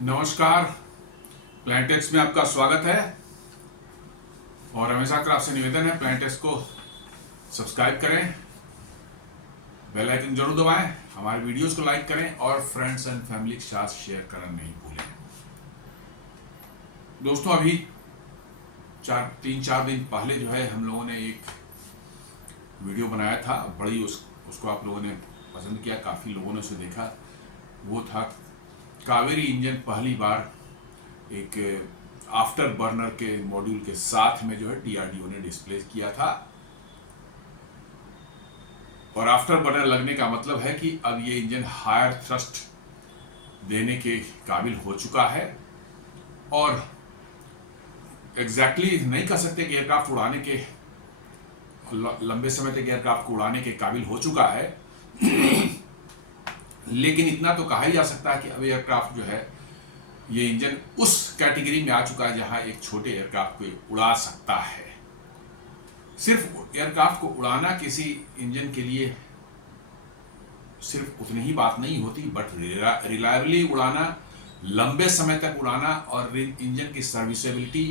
नमस्कार। प्लांटेक्स में आपका स्वागत है और हमेशा का आपसे निवेदन है प्लांटेक्स को सब्सक्राइब करें, बेल आइकन जरूर दबाएं, हमारे वीडियोस को लाइक करें और फ्रेंड्स एंड फैमिली के साथ शेयर करना नहीं भूलें। दोस्तों, अभी 3-4 दिन पहले जो है हम लोगों ने एक वीडियो बनाया था, बड़ी उसको आप लोगों ने पसंद किया, काफ़ी लोगों ने उसे देखा। वो था कावेरी इंजन पहली बार एक आफ्टर बर्नर के मॉड्यूल के साथ में जो है डीआरडीओ ने डिस्प्ले किया था। और आफ्टर बर्नर लगने का मतलब है कि अब ये इंजन हायर थ्रस्ट देने के काबिल हो चुका है और एग्जैक्टली नहीं कह सकते कि एयरक्राफ्ट उड़ाने के लंबे समय तक एयरक्राफ्ट को उड़ाने के काबिल हो चुका है लेकिन इतना तो कहा ही जा सकता है कि अब एयरक्राफ्ट जो है ये इंजन उस कैटेगरी में आ चुका है जहां एक छोटे एयरक्राफ्ट को उड़ा सकता है। सिर्फ एयरक्राफ्ट को उड़ाना किसी इंजन के लिए सिर्फ उतनी ही बात नहीं होती, बट रिलायबली उड़ाना, लंबे समय तक उड़ाना और इंजन की सर्विसेबिलिटी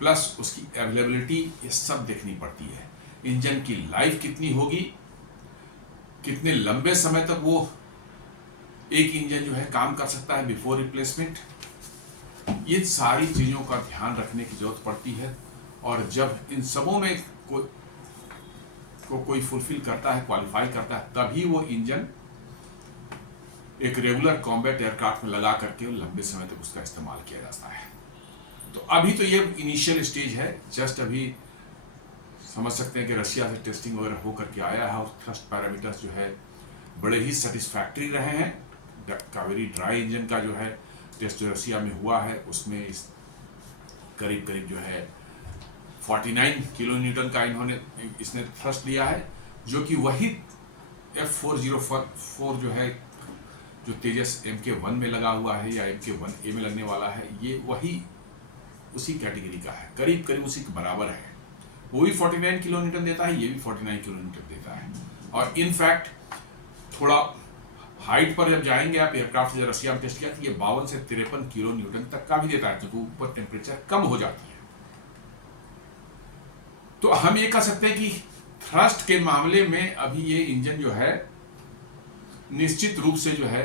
प्लस उसकी अवेलेबिलिटी, ये सब देखनी पड़ती है। इंजन की लाइफ कितनी होगी, कितने लंबे समय तक वो एक इंजन जो है काम कर सकता है बिफोर रिप्लेसमेंट, ये सारी चीज़ों का ध्यान रखने की जरूरत पड़ती है। और जब इन सबों में कोई फुलफिल करता है, क्वालिफाई करता है, तभी वो इंजन एक रेगुलर कॉम्बैट एयरक्राफ्ट में लगा करके लंबे समय तक उसका इस्तेमाल किया जाता है। तो अभी तो ये इनिशियल स्टेज है, जस्ट अभी समझ सकते हैं कि रशिया से टेस्टिंग वगैरह हो करके आया है और थ्रस्ट पैरामीटर्स जो है बड़े ही सेटिस्फैक्ट्री रहे हैं। कावेरी ड्राई इंजन का जो है टेस्ट जो रशिया में हुआ है उसमें करीब जो है 49 किलो न्यूटन का इसने थ्रस्ट दिया है, जो कि वही F404 जो है जो तेजस MK1 में लगा हुआ है या MK1A में लगने वाला है, ये वही उसी कैटेगरी का है, करीब उसी के बराबर है। वो भी 49 किलो न्यूटन देता है, ये भी 49 किलो न्यूटन देता है। और इनफैक्ट थोड़ा हाइट पर जब जाएंगे आप, एयरक्राफ्ट जब रशिया में टेस्ट किया तो ये 52 से 53 किलो न्यूटन तक का भी देता है, क्योंकि ऊपर टेम्परेचर कम हो जाती है। तो हम ये कह सकते हैं कि थ्रस्ट के मामले में अभी ये इंजन जो है निश्चित रूप से जो है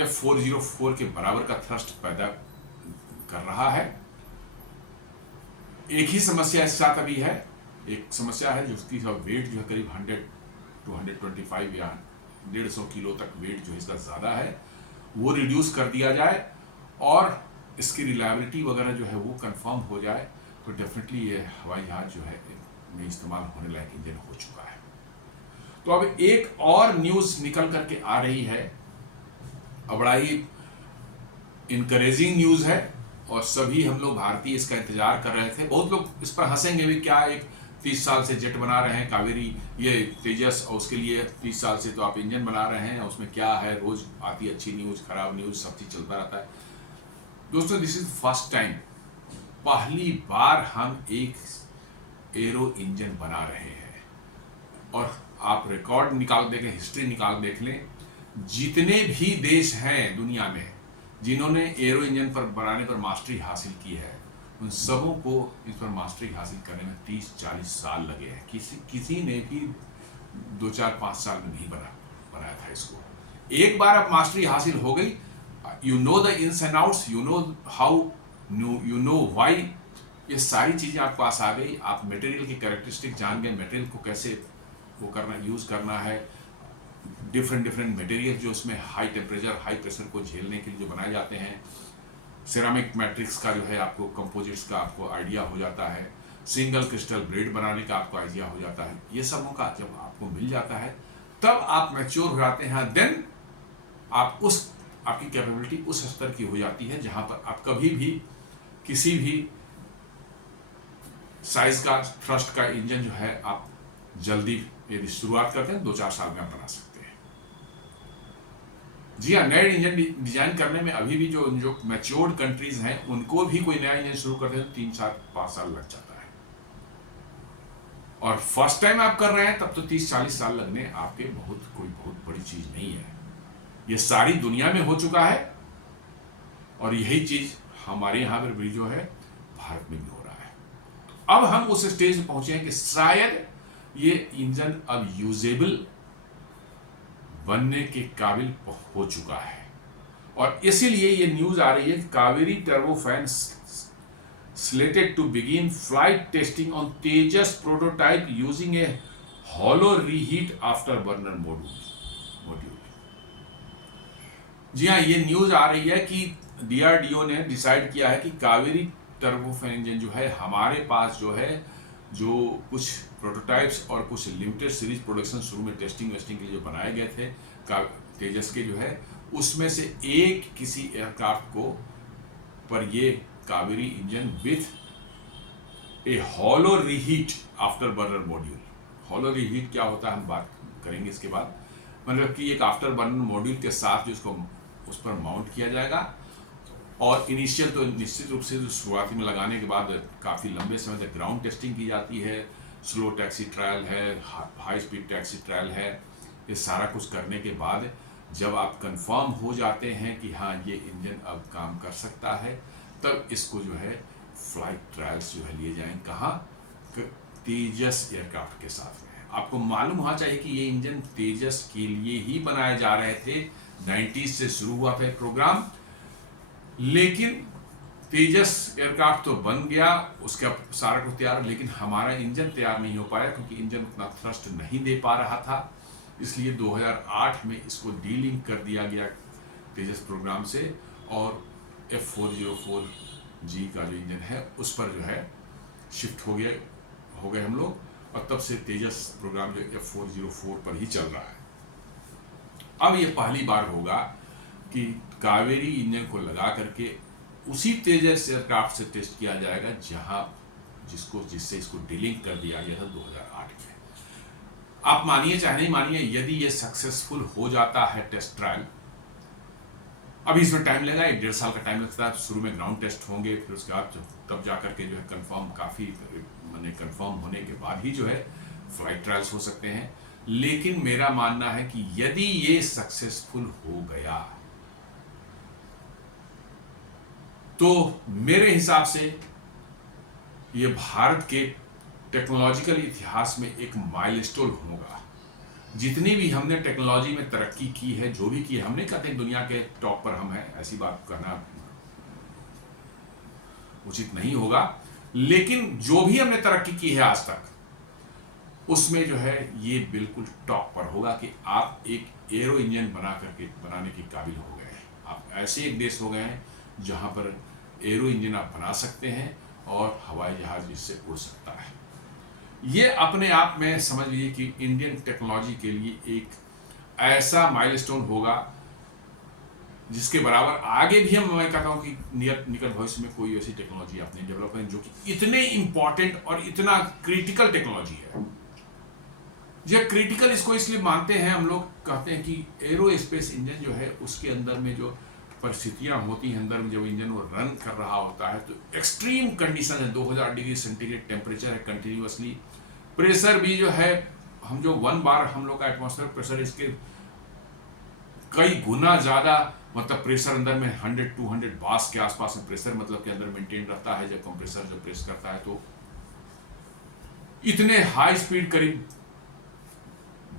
F404 के बराबर का थ्रस्ट पैदा कर रहा है। एक ही समस्या इस साथ अभी है, एक समस्या है जो उसकी वेट जो है करीब 100 to 125 या 150 किलो तक वेट जो इसका ज़्यादा है, वो रिड्यूस कर दिया जाए और इसकी रिलायबिलिटी वगैरह जो है वो कंफर्म हो जाए तो डेफिनेटली ये हवाई जहाज जो है में इस्तेमाल होने लायक इंजन हो चुका है। तो अब एक और न्यूज़ निकल करके आ रही है, बड़ा ही इनकरेजिंग न्यूज़ है और सभी हम लोग भारतीय इसका इंतजार कर रहे थे। बहुत लोग इस पर हंसेंगे भी, क्या एक 30 साल से जेट बना रहे हैं कावेरी, ये तेजस, और उसके लिए 30 साल से तो आप इंजन बना रहे हैं, उसमें क्या है, रोज आती अच्छी न्यूज़, खराब न्यूज़, सब चीज़ चलता रहता है। दोस्तों, दिस इज फर्स्ट टाइम, पहली बार हम एक एरो इंजन बना रहे हैं। और आप रिकॉर्ड निकाल देखें, हिस्ट्री निकाल देख लें, जितने भी देश हैं दुनिया में जिन्होंने एरो इंजन पर बनाने पर मास्टरी हासिल की है, उन सबों को इस पर मास्टरी हासिल करने में 30-40 साल लगे हैं। किसी ने भी 2-4-5 साल में नहीं बनाया था इसको। एक बार अब मास्टरी हासिल हो गई, you know the ins and outs, you know how, you know why, ये सारी चीज़ें आपके पास आ गई। आप मटेरियल की कैरेक्टरिस्टिक जान गए, मटेरियल को कैसे वो करना, यूज़ करना है, डिफरेंट मटेरियल जो उसमें हाई टेम्परेचर हाई प्रेशर को झेलने के लिए जो बनाए जाते हैं, सिरामिक मैट्रिक्स का जो है आपको, कंपोजिट्स का आपको आइडिया हो जाता है, सिंगल क्रिस्टल ब्लेड बनाने का आपको आइडिया हो जाता है। ये सबों का जब आपको मिल जाता है तब आप मैच्योर हो जाते हैं, देन आपकी कैपेबिलिटी उस स्तर की हो जाती है जहां पर आप कभी भी किसी भी साइज का थ्रस्ट का इंजन जो है आप जल्दी यदि शुरुआत करते हैं 2-4 साल में आप बना सकते हैं। जी हाँ, नए इंजन डिजाइन करने में अभी भी जो मैच्योर्ड कंट्रीज हैं उनको भी कोई नया इंजन शुरू करते हैं तो 3-4-5 साल लग जाता है। और फर्स्ट टाइम आप कर रहे हैं तब तो 30-40 साल लगने आपके कोई बहुत बड़ी चीज नहीं है। ये सारी दुनिया में हो चुका है। और यही चीज़ हमारे यहाँ पर भी जो है भारत में भी हो रहा है। अब हम उस स्टेज में पहुंचे हैं कि शायद ये इंजन अब यूजेबल बनने के काबिल हो चुका है, और इसीलिए ये न्यूज आ रही है कि Kaveri turbofan slated to begin flight testing on Tejas prototype using a hollow reheat afterburner module। जी हाँ, ये न्यूज आ रही है कि डीआरडीओ ने डिसाइड किया है कि कावेरी टर्बोफैन इंजन जो है हमारे पास जो है, जो कुछ प्रोटोटाइप्स और कुछ लिमिटेड सीरीज प्रोडक्शन शुरू में टेस्टिंग वेस्टिंग के लिए जो बनाए गए थे तेजस के जो है, उसमें से एक किसी एयरक्राफ्ट को पर ये Kaveri engine with A hollow reheat afterburner module. Hollow reheat क्या होता है हम बात करेंगे इसके बाद। मतलब कि एक आफ्टर बर्नर मॉड्यूल के साथ जो उसको उस पर माउंट किया जाएगा, और इनिशियल तो निश्चित रूप से जो शुरुआती में लगाने के बाद काफ़ी लंबे समय तक ग्राउंड टेस्टिंग की जाती है, स्लो टैक्सी ट्रायल है, हाई स्पीड टैक्सी ट्रायल है। ये सारा कुछ करने के बाद जब आप कंफर्म हो जाते हैं कि हाँ ये इंजन अब काम कर सकता है, तब इसको जो है फ्लाइट ट्रायल्स जो है लिए जाएंगे। कहाँ? तेजस एयरक्राफ्ट के साथ में। आपको मालूम होना चाहिए कि ये इंजन तेजस के लिए ही बनाए जा रहे थे। 90s से शुरू हुआ था प्रोग्राम, लेकिन तेजस एयरक्राफ्ट तो बन गया, उसका सारा कुछ तैयार, लेकिन हमारा इंजन तैयार नहीं हो पाया क्योंकि इंजन उतना थ्रस्ट नहीं दे पा रहा था। इसलिए 2008 में इसको डीलिंक कर दिया गया तेजस प्रोग्राम से, और F404G का जो इंजन है उस पर जो है शिफ्ट हो गए हम लोग, और तब से तेजस प्रोग्राम जो F404 पर ही चल रहा है। अब ये पहली बार होगा कि कावेरी इंजन को लगा करके उसी तेजस एयरक्राफ्ट से टेस्ट किया जाएगा जिससे इसको डीलिंक कर दिया गया था 2008 में। आप मानिए चाहे नहीं मानिए, यदि ये सक्सेसफुल हो जाता है टेस्ट ट्रायल, अभी इसमें टाइम लगेगा, 1-1.5 साल का टाइम लगता है। शुरू में ग्राउंड टेस्ट होंगे, फिर उसके बाद तब जा करके जो है कंफर्म होने के बाद ही जो है फ्लाइट ट्रायल्स हो सकते हैं। लेकिन मेरा मानना है कि यदि ये सक्सेसफुल हो गया तो मेरे हिसाब से ये भारत के टेक्नोलॉजिकल इतिहास में एक माइलस्टोन होगा। जितनी भी हमने टेक्नोलॉजी में तरक्की की है, जो भी की है, हम नहीं कहते दुनिया के टॉप पर हम हैं, ऐसी बात करना उचित नहीं होगा, लेकिन जो भी हमने तरक्की की है आज तक, उसमें जो है ये बिल्कुल टॉप पर होगा कि आप एक एरो इंजन बनाने के काबिल हो गए हैं। आप ऐसे एक देश हो गए हैं जहां पर एरो इंजन आप बना सकते हैं और हवाई जहाज इससे उड़ सकता है। ये अपने आप में समझ लीजिए कि इंडियन टेक्नोलॉजी के लिए एक ऐसा माइलस्टोन होगा जिसके बराबर आगे भी मैं कहता हूँ कि निकट भविष्य में कोई ऐसी टेक्नोलॉजी आपने डेवलप करें जो कि इतने इंपॉर्टेंट और इतना क्रिटिकल टेक्नोलॉजी है। ये क्रिटिकल इसको इसलिए मानते हैं, हम लोग कहते हैं कि एरोस्पेस इंजन जो है उसके अंदर में जो परिस्थितियां होती हैं, अंदर में जब इंजन वो रन कर रहा होता है तो एक्सट्रीम कंडीशन है, 2000 डिग्री सेंटीग्रेड टेम्परेचर है कंटिन्यूअसली, प्रेशर भी जो है हम जो 1 बार हम लोग का एटमॉस्फेयर प्रेशर इसके कई गुना ज़्यादा, मतलब प्रेशर अंदर में 100-200 बार्स के आसपास में प्रेशर मतलब के अंदर मेंटेन रहता है। जब कंप्रेसर जब प्रेस करता है तो इतने हाई स्पीड करीब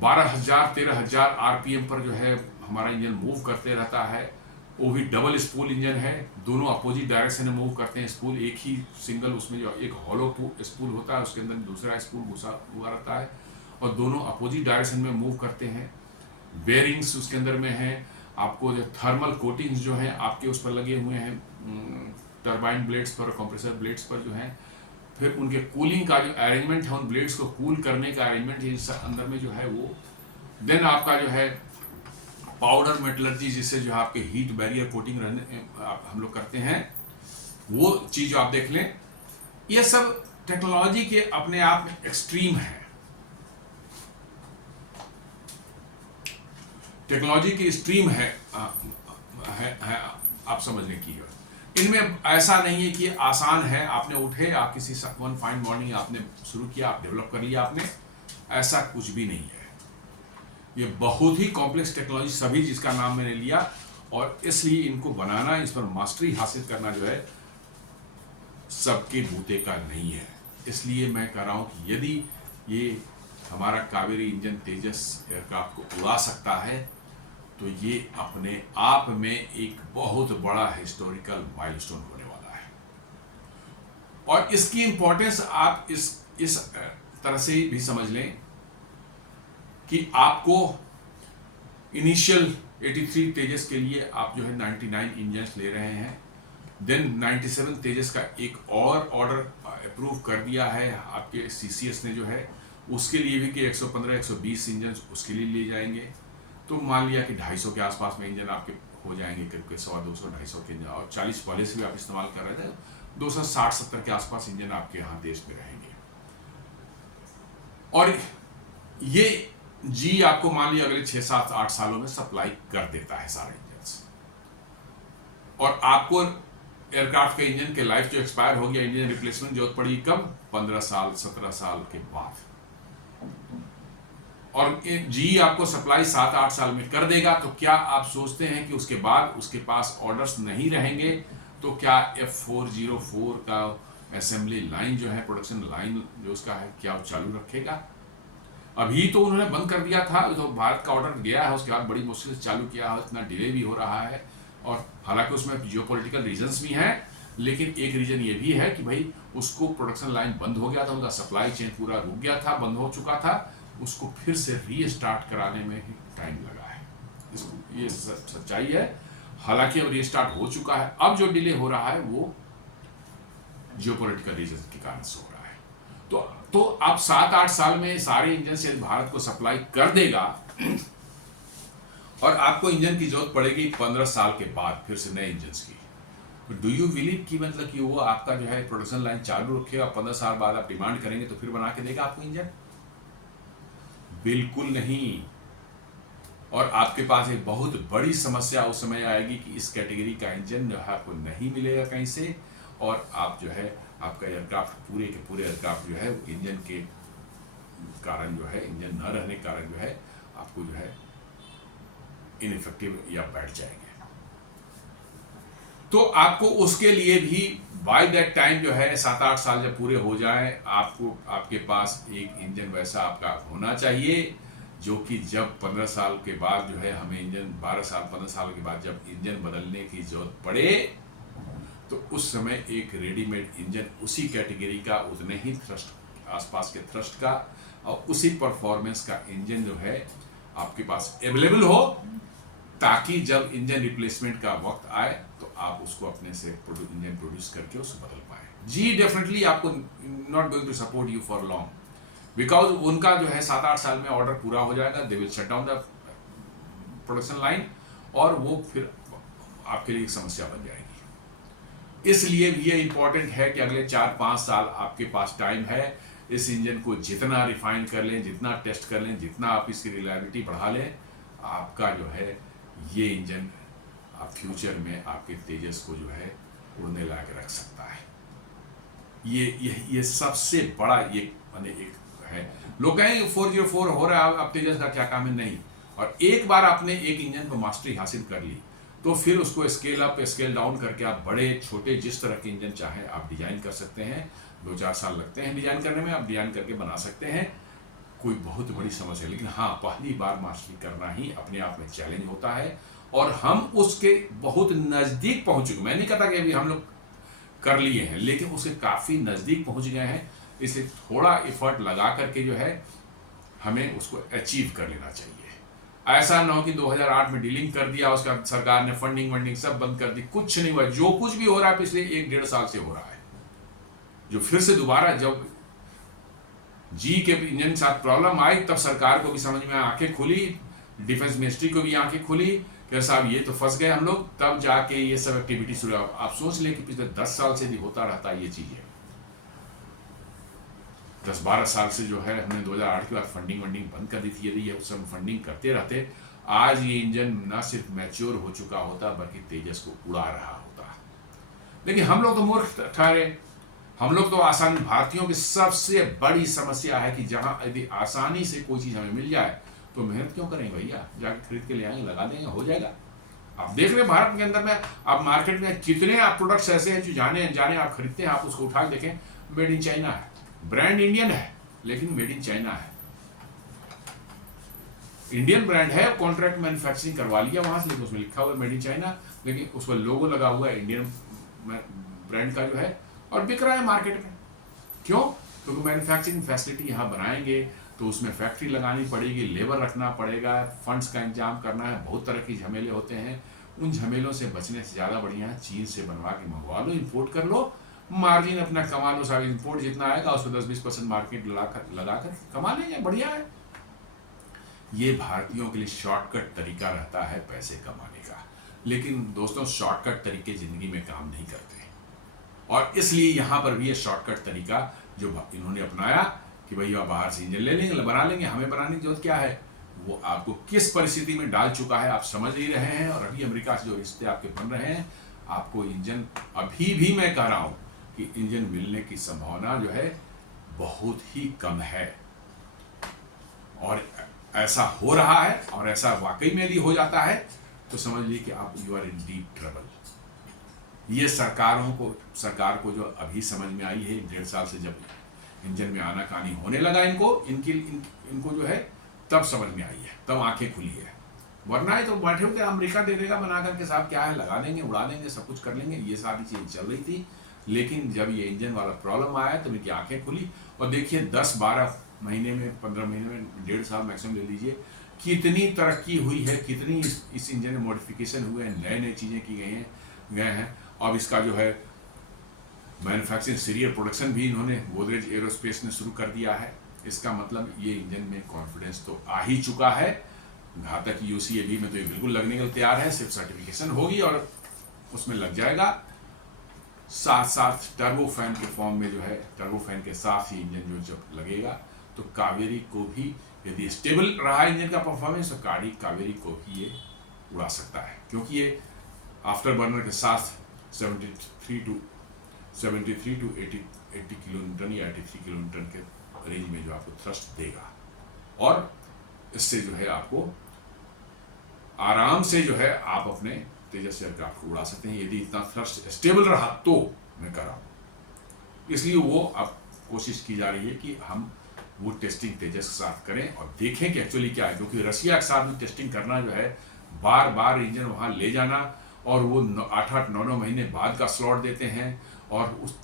12,000-13,000 आरपीएम पर जो है हमारा इंजन मूव करते रहता है। वो भी डबल स्पूल इंजन है, दोनों अपोजिट डायरेक्शन में मूव करते हैं। स्पूल एक ही सिंगल, उसमें जो एक हॉलो स्पूल होता है उसके अंदर दूसरा स्पूल घुसा हुआ रहता है और दोनों अपोजिट डायरेक्शन में मूव करते हैं। बेयरिंग्स उसके अंदर में है, आपको जो थर्मल कोटिंग्स जो हैं आपके उस पर लगे हुए हैं टरबाइन ब्लेड्स पर, कंप्रेसर ब्लेड्स पर जो हैं। फिर उनके कूलिंग का जो अरेंजमेंट है, उन ब्लेड्स को कूल करने का अरेंजमेंट इस अंदर में जो है वो। देन आपका जो है पाउडर मेटलर्जी, जिससे जो आपके हीट बैरियर कोटिंग हम लोग करते हैं, वो चीज़ आप देख लें। ये सब टेक्नोलॉजी के अपने आप में एक्सट्रीम है, टेक्नोलॉजी की स्ट्रीम है आप समझने की। इनमें ऐसा नहीं है कि आसान है, आपने उठे आप किसी वन फाइन मॉर्निंग आपने शुरू किया, आप डेवलप कर लिया आपने, ऐसा कुछ भी नहीं है। ये बहुत ही कॉम्प्लेक्स टेक्नोलॉजी, सभी जिसका नाम मैंने लिया और इसलिए इनको बनाना, इस पर मास्टरी हासिल करना जो है सबके बूते का नहीं है। इसलिए मैं कह रहा हूं कि यदि ये हमारा कावेरी इंजन तेजस एयरक्राफ्ट को उड़ा सकता है तो ये अपने आप में एक बहुत बड़ा हिस्टोरिकल माइलस्टोन होने वाला है। और इसकी इंपॉर्टेंस आप इस तरह से भी समझ लें कि आपको इनिशियल 83 तेजस के लिए आप जो है 99 इंजन्स ले रहे हैं, देन 97 तेजस का एक और ऑर्डर अप्रूव कर दिया है आपके सीसीएस ने जो है, उसके लिए भी कि 115 120 इंजन उसके लिए ले जाएंगे। तो मान लिया कि 250 के आसपास में इंजन आपके हो जाएंगे, करीब 100-200-250 के इंजन, और 40 पहले से भी आप इस्तेमाल कर रहे थे, 260-70 के आसपास इंजन आपके यहाँ देश में रहेंगे। और ये जी आपको मान लिया अगले 6-7-8 सालों में सप्लाई कर देता है सारे इंजन। और आपको एयरक्राफ्ट के इंजन के लाइफ जो एक्सपायर हो गया, इंजन रिप्लेसमेंट जरूरत पड़ी कब? 15 साल 17 साल के बाद। और जी आपको सप्लाई 7-8 साल में कर देगा। तो क्या आप सोचते हैं कि उसके बाद उसके पास ऑर्डर्स नहीं रहेंगे? तो क्या F404 का असेंबली लाइन जो है, प्रोडक्शन लाइन जो उसका है, क्या वो चालू रखेगा? अभी तो उन्होंने बंद कर दिया था, तो भारत का ऑर्डर गया है, उसके बाद बड़ी मुश्किल से चालू किया है, इतना डिले भी हो रहा है। और हालांकि उसमें जियोपॉलिटिकल रीजंस भी हैं, लेकिन एक रीजन ये भी है कि भाई उसको प्रोडक्शन लाइन बंद हो गया था, उनका सप्लाई चेन पूरा रुक गया था, बंद हो चुका था, उसको फिर से रीस्टार्ट कराने में ही टाइम लगा है। ये सच्चाई है। हालांकि अब रीस्टार्ट हो चुका है, अब जो डिले हो रहा है वो जियोपॉलिटिकल रीजन के कारण से हो रहा है। तो अब 7-8 साल में सारे इंजन से भारत को सप्लाई कर देगा और आपको इंजन की जरूरत पड़ेगी 15 साल के बाद फिर से नए इंजन की। डू यू बिलीव कि मतलब कि वो आपका जो है प्रोडक्शन लाइन चालू रखेगा, 15 साल बाद आप डिमांड करेंगे तो फिर बना के देगा आपको इंजन? बिल्कुल नहीं। और आपके पास एक बहुत बड़ी समस्या उस समय आएगी कि इस कैटेगरी का इंजन जो है आपको नहीं मिलेगा कहीं से, और आप जो है आपका एयरक्राफ्ट पूरे के पूरे एयरक्राफ्ट जो है इंजन के कारण जो है, इंजन न रहने के कारण जो है आपको जो है इनइफेक्टिव या बैठ जाएंगे। तो आपको उसके लिए भी बाय दैट टाइम जो है 7-8 साल जब पूरे हो जाए, आपको आपके पास एक इंजन वैसा आपका होना चाहिए जो कि जब 15 साल के बाद जो है हमें इंजन 15 साल के बाद जब इंजन बदलने की जरूरत पड़े तो उस समय एक रेडीमेड इंजन उसी कैटेगरी का, उतने ही थ्रस्ट आसपास के थ्रस्ट का और उसी परफॉर्मेंस का इंजन जो है आपके पास अवेलेबल हो, ताकि जब इंजन रिप्लेसमेंट का वक्त आए तो आप उसको अपने से इंजन प्रोड्यूस करके उसको बदल पाए। जी डेफिनेटली आपको not going to support you for long, because उनका जो है 7-8 साल में ऑर्डर पूरा हो जाएगा, they will shut down the production line और वो फिर आपके लिए एक समस्या बन जाएगी। इसलिए ये इंपॉर्टेंट है कि अगले 4-5 साल आपके पास टाइम है, इस इंजन को जितना रिफाइन कर लें, जितना टेस्ट कर लें, जितना आप इसकी रिलायबिलिटी बढ़ा लें, आपका जो है ये इंजन आप फ्यूचर में आपके तेजस को जो है उड़ने लायक रख सकता है। ये सबसे बड़ा ये माने एक है। लोग कहेंगे 404 हो रहा है, अब तेजस का क्या काम है? नहीं। और एक बार आपने एक इंजन पर मास्टरी हासिल कर ली तो फिर उसको स्केल अप स्केल डाउन करके आप बड़े छोटे जिस तरह के इंजन चाहे आप डिजाइन कर सकते हैं। 2-4 साल लगते हैं डिजाइन करने में, आप डिजाइन करके बना सकते हैं, कोई बहुत बड़ी समस्या। लेकिन हाँ, पहली बार मास्टरी करना ही अपने आप में चैलेंज होता है और हम उसके बहुत नज़दीक पहुंच चुके। मैं नहीं कहता कि अभी हम लोग कर लिए हैं, लेकिन उसके काफ़ी नज़दीक पहुंच गए हैं। इसलिए थोड़ा एफर्ट लगा करके जो है हमें उसको अचीव कर लेना चाहिए। ऐसा ना हो कि 2008 में डीलिंग कर दिया, उसका सरकार ने फंडिंग सब बंद कर दी, कुछ नहीं हुआ। जो कुछ भी हो रहा है पिछले 1-1.5 साल से हो रहा है, जो फिर से दोबारा जब जी के इंजन के साथ प्रॉब्लम आई तब सरकार को भी समझ में आंखें खुली, डिफेंस मिनिस्ट्री को भी आंखें खुली कि साहब ये तो फंस गए हम लोग, तब जाके ये सब एक्टिविटी शुरू। आप सोच ले कि पिछले 10 साल से भी होता रहता ये चीजें। 10-12 साल से जो है हमने 2008 के बाद फंडिंग बंद कर दी थी। यदि ये उस समय फंडिंग करते रहते, आज ये इंजन न सिर्फ मैच्योर हो चुका होता बल्कि तेजस को उड़ा रहा होता। लेकिन हम लोग तो मूर्ख ठहरे। हम लोग तो आसानी, भारतीयों की सबसे बड़ी समस्या है कि जहां यदि आसानी से कोई चीज हमें मिल जाए तो मेहनत क्यों करें भैया, जाके खरीद के ले आएंगे, लगा देंगे, हो जाएगा। आप देख रहे हैं भारत के अंदर में आप मार्केट में कितने आप प्रोडक्ट्स ऐसे हैं जो जाने अनजाने आप खरीदते हैं, आप उसको उठा के देखें, मेड इन चाइना है, ब्रांड इंडियन है लेकिन मेड इन चाइना है, इंडियन ब्रांड है, कॉन्ट्रैक्ट मैन्युफैक्चरिंग करवा लिया वहां से, लेकिन उसमें लिखा हुआ है मेड इन चाइना, लेकिन उस पर लोगो लगा हुआ है इंडियन ब्रांड का जो है, और बिक रहा है मार्केट में। क्यों? क्योंकि मैन्युफैक्चरिंग फैसिलिटी यहाँ बनाएंगे तो उसमें फैक्ट्री लगानी पड़ेगी, लेबर रखना पड़ेगा, फंड्स का इंतजाम करना है, बहुत तरह की झमेले होते हैं। उन झमेलों से बचने से ज़्यादा बढ़िया है चीन से बनवा के मंगवा लो, इंपोर्ट कर लो, मार्जिन अपना कमा लो, सारे इंपोर्ट जितना आएगा उसको 10-20% मार्केट लगाकर कमा लेंगे, बढ़िया है। ये भारतीयों के लिए शॉर्टकट तरीका रहता है पैसे कमाने का, लेकिन दोस्तों शॉर्टकट तरीके जिंदगी में काम नहीं करते, और इसलिए यहां पर भी ये शॉर्टकट तरीका जो इन्होंने अपनाया कि भैया बाहर से इंजन ले लेंगे, बना लेंगे, हमें बनाने की जरूरत क्या है, वो आपको किस परिस्थिति में डाल चुका है आप समझ ही रहे हैं। और अभी अमेरिका से जो रिश्ते आपके बन रहे हैं, आपको इंजन अभी भी मैं कह रहा हूं कि इंजन मिलने की संभावना जो है बहुत ही कम है, और ऐसा हो रहा है, और ऐसा वाकई में यदि हो जाता है तो समझ लीजिए कि आप you are in deep trouble. ये सरकार को जो अभी समझ में आई है 1.5 साल से, जब इंजन में आनाकानी होने लगा इनको जो है तब समझ में आई है, तब आंखें खुली है, वरना है तो बैठे होकर अमेरिका दे देगा बना करके, साहब क्या है, लगा देंगे, उड़ा देंगे, सब कुछ कर लेंगे, ये सारी चीजें चल रही थी। लेकिन जब ये इंजन वाला प्रॉब्लम आया तो इनकी आंखें खुली, और देखिए 10-12 महीने में, 15 महीने में, 1.5 साल मैक्सिमम ले लीजिए, कितनी तरक्की हुई है, कितनी इस इंजन में मॉडिफिकेशन हुए हैं, नए नए चीज़ें की गए हैं। अब इसका जो है मैन्युफैक्चरिंग सीरियल प्रोडक्शन भी इन्होंने गोदरेज एरोस्पेस ने शुरू कर दिया है। इसका मतलब ये इंजन में कॉन्फिडेंस तो आ ही चुका है, घातक यूसीएवी में तो ये बिल्कुल लगने के लिए तैयार है, सिर्फ सर्टिफिकेशन होगी और उसमें लग जाएगा। साथ साथ टर्बो फैन के फॉर्म में जो है, टर्बो फैन के साथ ही इंजन जो जब लगेगा तो कावेरी को भी, यदि स्टेबल रहा इंजन का परफॉर्मेंस, तो कावेरी को भी ये उड़ा सकता है, क्योंकि ये आफ्टर बर्नर के साथ 73 टू 80 किलो न्यूटन या 83 किलो न्यूटन के रेंज में जो आपको थ्रस्ट देगा, और इससे जो है आपको आराम से जो है आप अपने तेजस एयरक्राफ्ट को उड़ा सकते हैं, यदि इतना थ्रस्ट स्टेबल रहा तो, मैं कह रहा हूँ। इसलिए वो अब कोशिश की जा रही है कि हम वो टेस्टिंग तेजस के साथ करें और देखें कि एक्चुअली क्या है, क्योंकि रशिया के साथ भी टेस्टिंग करना जो है, बार बार इंजन वहाँ ले जाना, और वो 8-9 महीने बाद का स्लॉट देते हैं, और उस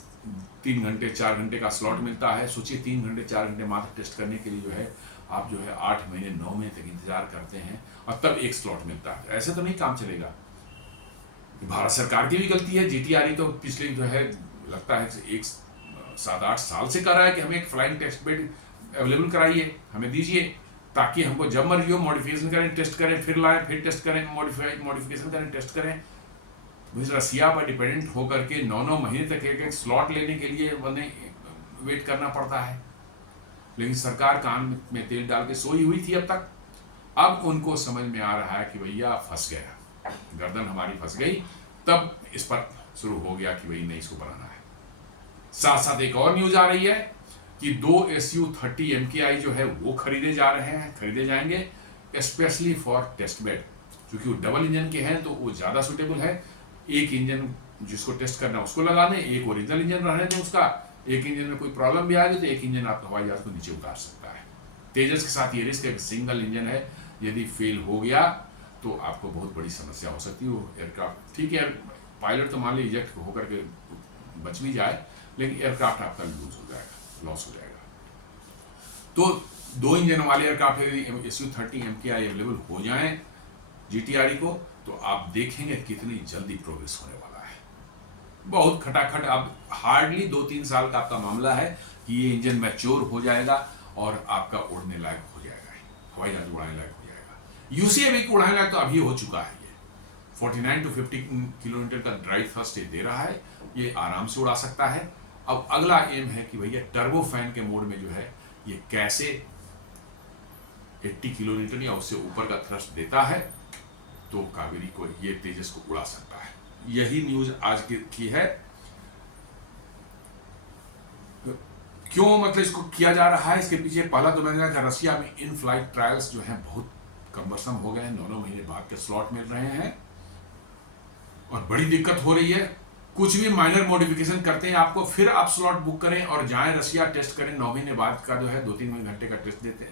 3 घंटे 4 घंटे का स्लॉट मिलता है। सोचिए 3 घंटे 4 घंटे मात्र टेस्ट करने के लिए जो है आप जो है 8 महीने 9 महीने तक इंतजार करते हैं, और तब एक स्लॉट मिलता है। ऐसे तो नहीं काम चलेगा। भारत सरकार की भी गलती है। जीटीआरई तो पिछले जो है लगता है 7-8 साल से कर रहा है कि हमें एक फ्लाइंग टेस्ट बेड अवेलेबल कराइए, हमें दीजिए, ताकि हमको जब मर्जी हो मॉडिफिकेशन करें, टेस्ट करें, फिर लाएं, फिर टेस्ट करें, मॉडिफिकेशन करें, टेस्ट करें। रसिया पर डिपेंडेंट होकर के 9-9 महीने तक एक स्लॉट लेने के लिए उन्हें वेट करना पड़ता है। लेकिन सरकार कान में तेल डाल के सोई हुई थी अब तक। अब उनको समझ में आ रहा है कि भैया फंस गया, गर्दन हमारी फंस गई। तब इस पर शुरू हो गया कि भाई नहीं, इसको बनाना है। साथ साथ एक और न्यूज आ रही है कि 2 SU-30 MKI जो है वो खरीदे जाएंगे स्पेशली फॉर टेस्ट बेड। क्योंकि वो डबल इंजन के हैं तो वो ज़्यादा सुटेबल है। एक इंजन जिसको टेस्ट करना उसको लगा दें, एक ओरिजिनल इंजन रहने दें उसका। एक इंजन में कोई प्रॉब्लम भी आ गई तो एक इंजन आपका हवाई जहाज को नीचे उतार सकता है। तेजस के साथ ये रिस्क है, सिंगल इंजन है, यदि फेल हो गया तो आपको बहुत बड़ी समस्या हो सकती है। वो एयरक्राफ्ट ठीक है, पायलट तो मान ली इजेक्ट होकर के बच भी जाए, लेकिन एयरक्राफ्ट आपका लॉस हो जाएगा। तो 2 इंजन वाले एयरक्राफ्ट यदि SU-30 MKI अवेलेबल हो जाएं जीटीआरई को, तो आप देखेंगे कितनी जल्दी प्रोग्रेस होने वाला है। बहुत खटाखट, अब हार्डली 2-3 साल का आपका मामला है कि ये इंजन मैच्योर हो जाएगा और आपका उड़ने लायक हो जाएगा, हवाई जहाज उड़ाने लायक हो जाएगा। यूसीएवी को उड़ाने लायक तो अभी हो चुका है। ये 49 to 50 किलोमीटर का ड्राइव थ्रस्ट दे रहा है, ये आराम से उड़ा सकता है। अब अगला एम है कि भैया टर्बो फैन के मोड में जो है ये कैसे 80 किलोमीटर या उससे ऊपर का थ्रस्ट देता है, तो कावेरी को, ये तेजस को उड़ा सकता है। यही न्यूज आज की है। क्यों मतलब इसको किया जा रहा है, इसके पीछे पहला तो मैंने कहा रशिया में इन फ्लाइट ट्रायल्स जो है बहुत कम्बरसम हो गए हैं, 9 महीने बाद के स्लॉट मिल रहे हैं। और बड़ी दिक्कत हो रही है। कुछ भी माइनर मॉडिफिकेशन करते हैं आपको, फिर आप स्लॉट बुक करें और जाएं रसिया टेस्ट करें, 9 महीने बाद का जो है 2-3 घंटे का टेस्ट देते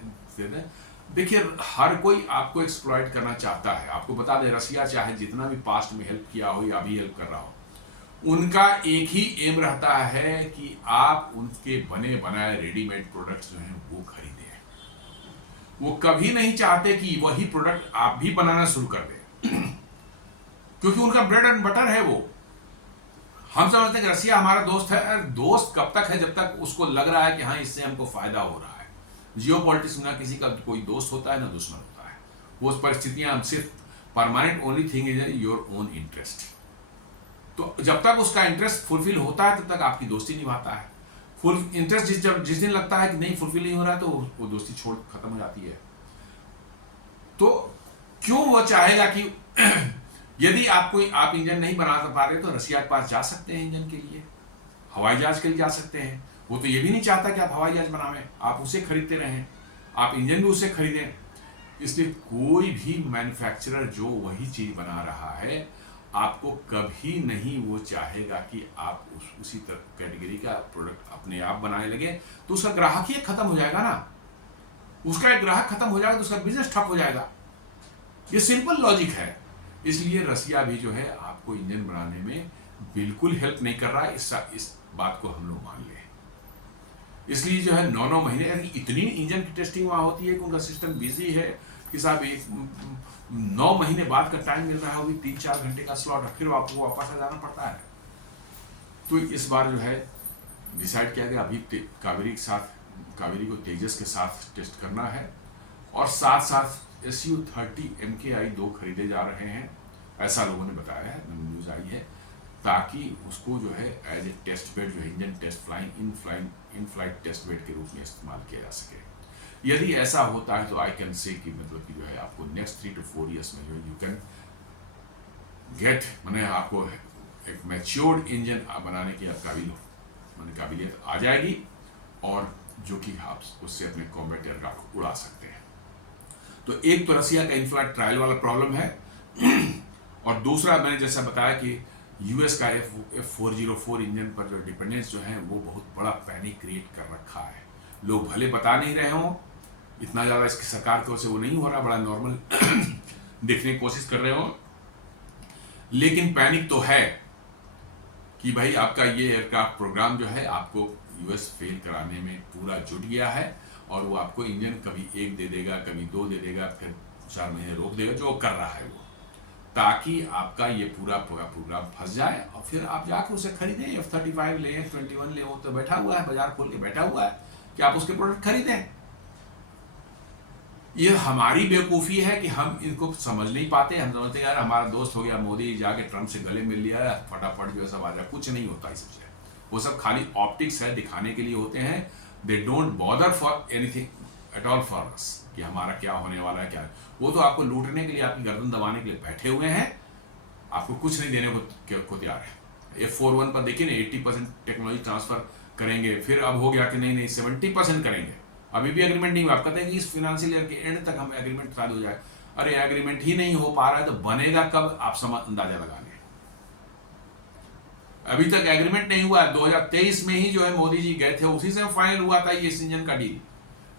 हैं। देखिए हर कोई आपको एक्सप्लॉइट करना चाहता है। आपको बता दें, रसिया चाहे जितना भी पास्ट में हेल्प किया हो या अभी हेल्प कर रहा हो, उनका एक ही एम रहता है कि आप उनके बने बनाए रेडीमेड प्रोडक्ट्स जो हैं वो खरीदें। वो कभी नहीं चाहते कि वही प्रोडक्ट आप भी बनाना शुरू कर दें क्योंकि उनका ब्रेड एंड बटर है वो। हम समझते हैं कि रसिया हमारा दोस्त है। दोस्त कब तक है? जब तक उसको लग रहा है कि हाँ इससे हमको फायदा हो रहा है। जियो पॉलिटिक्स में ना किसी का कोई दोस्त होता है ना दुश्मन होता है। वो परिस्थितियां सिर्फ permanent only thing is your own interest. तो जब तक उसका इंटरेस्ट फुलफिल होता है तब तक आपकी दोस्ती निभाता है। फुल इंटरेस्ट जिस दिन लगता है कि नहीं फुलफिल नहीं हो रहा है तो वो दोस्ती छोड़ खत्म हो जाती है। तो क्यों वो चाहेगा कि यदि आप इंजन नहीं बना पा रहे तो रसिया के पास जा सकते हैं इंजन के लिए, हवाई जहाज के लिए जा सकते हैं। वो तो ये भी नहीं चाहता कि आप हवाई जहाज बनावें, आप उसे खरीदते रहें, आप इंजन भी उसे खरीदें। इसलिए कोई भी मैन्युफैक्चरर जो वही चीज बना रहा है, आपको कभी नहीं वो चाहेगा कि आप उसी कैटेगरी का प्रोडक्ट अपने आप बनाने लगे। तो उसका ग्राहक ही खत्म हो जाएगा ना। उसका एक ग्राहक खत्म हो जाएगा तो उसका बिजनेस ठप हो जाएगा। ये सिंपल लॉजिक है। इसलिए रसिया भी जो है आपको इंजन बनाने में बिल्कुल हेल्प नहीं कर रहा है। इस बात को हम लोग मान लें। इसलिए जो है 9-9 महीने इतनी इंजन की टेस्टिंग वहां होती है कि उनका सिस्टम बिजी है कि साहब 9 महीने बाद का टाइम मिल रहा है, वो भी 3-4 घंटे का स्लॉट है, फिर आपको वापस आ जाना पड़ता है। तो इस बार जो है डिसाइड किया गया अभी कावेरी को तेजस के साथ टेस्ट करना है और साथ साथ SU-30 MKI 2 खरीदे जा रहे हैं, ऐसा लोगों ने बताया है, न्यूज आई है, ताकि उसको जो है एज ए टेस्ट बेड जो है engine test in flight test bed के रूप में इस्तेमाल किया जा सके। यदि ऐसा होता है तो आई कैन से कि मतलब कि जो है आपको नेक्स्ट 3 to 4 years में जो है यू कैन गेट मैंने आपको एक मैच्योर्ड इंजन बनाने की काबिलियत आ जाएगी और जो कि आप उससे अपने कॉम्बैट एयरक्राफ्ट को उड़ा सकते हैं। तो एक तो रसिया का इनफ्लाइट ट्रायल वाला प्रॉब्लम है और दूसरा मैंने जैसा बताया कि यूएस का F404 इंजन पर जो डिपेंडेंस जो है वो बहुत बड़ा पैनिक क्रिएट कर रखा है। लोग भले बता नहीं रहे हों, इतना ज़्यादा इसकी सरकार की ओर से वो नहीं हो रहा, बड़ा नॉर्मल देखने की कोशिश कर रहे हो, लेकिन पैनिक तो है कि भाई आपका ये एयरक्राफ्ट प्रोग्राम जो है आपको यूएस फेल कराने में पूरा जुट गया है और वो आपको इंजन कभी 1 दे देगा, कभी 2 दे देगा, फिर 4 महीने रोक देगा, जो कर रहा है वो, ताकि आपका ये पूरा प्रोग्राम फंस जाए और फिर आप जाकर उसे खरीदें। F-35 ले, F-21 ले, वो तो बैठा हुआ है, बाजार खोल के बैठा हुआ है कि आप उसके प्रोडक्ट खरीदें। ये हमारी बेवकूफ़ी है कि हम इनको समझ नहीं पाते। हम समझते हैं यार हमारा दोस्त हो गया मोदी, जाके ट्रम्प से गले मिल लिया, फटाफट जो है सब आ जाए। कुछ नहीं होता इससे, वो सब खाली ऑप्टिक्स है, दिखाने के लिए होते हैं। They don't bother for anything at all for us कि हमारा क्या होने वाला है, क्या है। वो तो आपको लूटने के लिए, आपकी गर्दन दबाने के लिए बैठे हुए हैं, आपको कुछ नहीं देने को तैयार है। F-41 पर देखिए ना 80% टेक्नोलॉजी ट्रांसफर करेंगे, फिर अब हो गया कि नहीं 70% करेंगे। अभी भी एग्रीमेंट नहीं हुआ। आप कहते हैं कि इस फाइनेंशियल ईयर के एंड तक हम एग्रीमेंट चालू हो जाए। अरे एग्रीमेंट ही नहीं हो पा रहा है तो बनेगा कब, आप अंदाजा लगा लें। अभी तक एग्रीमेंट नहीं हुआ। 2023 में ही जो है मोदी जी गए थे, उसी से फाइनल हुआ था ये इंजन का डील,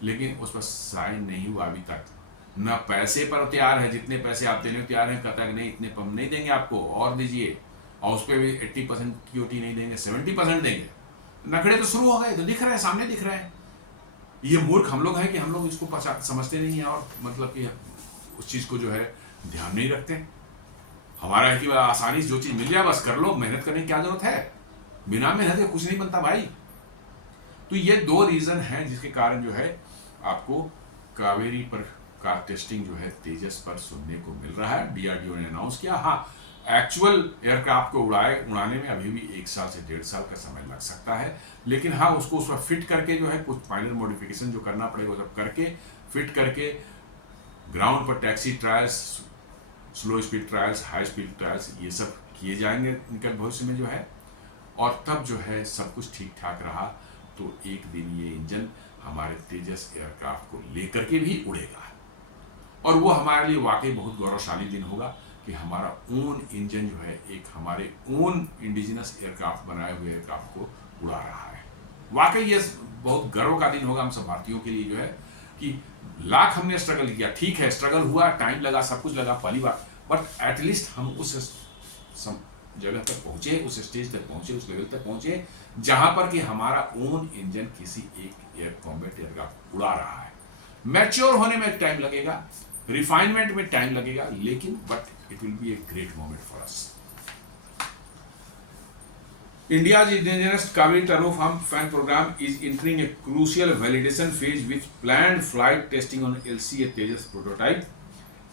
लेकिन उस पर साइन नहीं हुआ अभी तक। न पैसे पर तैयार है, जितने पैसे आप देने तैयार हैं कहता है नहीं इतने हम नहीं देंगे आपको, और दीजिए, और उस पर भी 80% QT नहीं देंगे, 70% देंगे। नखड़े तो शुरू हो गए, तो दिख रहे हैं, सामने दिख रहे हैं। ये मूर्ख हम लोग हैं कि हम लोग इसको समझते नहीं हैं और मतलब कि उस चीज़ को जो है ध्यान नहीं रखते। हमारा है कि आसानी से जो चीज़ मिल जाए बस कर लो, मेहनत करने की क्या जरूरत है, बिना मेहनत के कुछ नहीं बनता भाई। तो ये 2 रीज़न हैं जिसके कारण जो है आपको कावेरी पर का टेस्टिंग जो है तेजस पर सुनने को मिल रहा है। DRDO ने अनाउंस किया। हाँ, एक्चुअल एयरक्राफ्ट को उड़ाने में अभी भी 1 साल से 1.5 साल का समय लग सकता है, लेकिन हाँ उसको उस पर फिट करके जो है कुछ फाइनल मॉडिफिकेशन जो करना पड़ेगा वो सब करके फिट करके ग्राउंड पर taxi trials, slow speed trials, high speed trials, ये सब किए जाएंगे निकट भविष्य में जो है। और तब जो है सब कुछ ठीक ठाक रहा तो एक दिन ये इंजन हमारे तेजस एयरक्राफ्ट को लेकर के भी उड़ेगा और वो हमारे लिए वाकई बहुत गौरवशाली दिन होगा। कि हमारा ओन इंजन जो है एक हमारे ओन इंडिजिनस एयरक्राफ्ट बनाए हुए एयरक्राफ्ट को उड़ा रहा है। वाकई ये बहुत गर्व का दिन होगा हम सब भारतीयों के लिए जो है कि लाख हमने स्ट्रगल किया, ठीक है स्ट्रगल हुआ, टाइम लगा, सब कुछ लगा पहली बार, बट एटलीस्ट हम उस जगह तक पहुंचे, उस स्टेज तक पहुंचे, उस लेवल तक पहुंचे जहां पर कि हमारा ओन इंजन किसी एक एयर कॉम्बैट एयरक्राफ्ट उड़ा रहा है। मैच्योर होने में टाइम लगेगा, रिफाइनमेंट में टाइम लगेगा, लेकिन but it will be a great moment for us. India's indigenous Kaveri turbofan program is entering a crucial validation phase with planned flight testing on LCA Tejas prototype,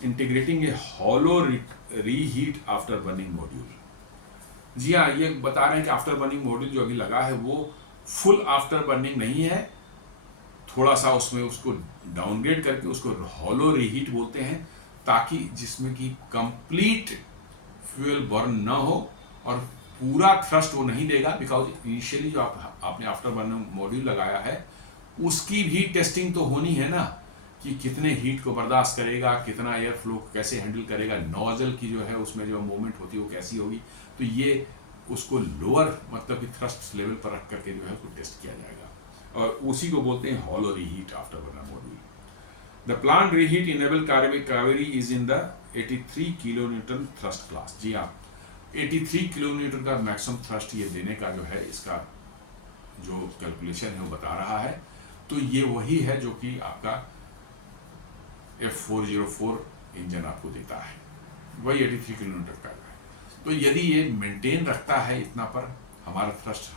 integrating a hollow reheat after burning module. जी हाँ, ये बता रहे हैं कि after burning module जो अभी लगा है वो फुल आफ्टर बर्निंग नहीं है, थोड़ा सा उसमें उसको डाउनग्रेड करके उसको हॉलो रीहीट बोलते हैं, ताकि जिसमें कि कंप्लीट फ्यूल बर्न ना हो और पूरा थ्रस्ट वो नहीं देगा, बिकॉज इनिशियली जो आपने आफ्टर बर्निंग मॉड्यूल लगाया है उसकी भी टेस्टिंग तो होनी है ना, कि कितने हीट को बर्दाश्त करेगा, कितना एयर फ्लो कैसे हैंडल करेगा, नोजल की जो है उसमें जो मूवमेंट होती है वो कैसी होगी, तो ये उसको लोअर मतलब कि थ्रस्ट लेवल पर रख करके जो है उसको टेस्ट किया जाएगा, और उसी को बोलते हैं hollow reheat afterburner module. The plain reheat enable Kaveri is in the 83 kilo newton thrust class. जी हाँ, 83 किलो न्यूटन का मैक्सिमम थ्रस्ट ये देने का जो है इसका जो कैलकुलेशन है वो बता रहा है, तो ये वही है जो कि आपका F404 इंजन आपको देता है, वही 83 किलो न्यूटन का है। तो यदि ये मेंटेन रखता है इतना पर, हमारा थ्रस्ट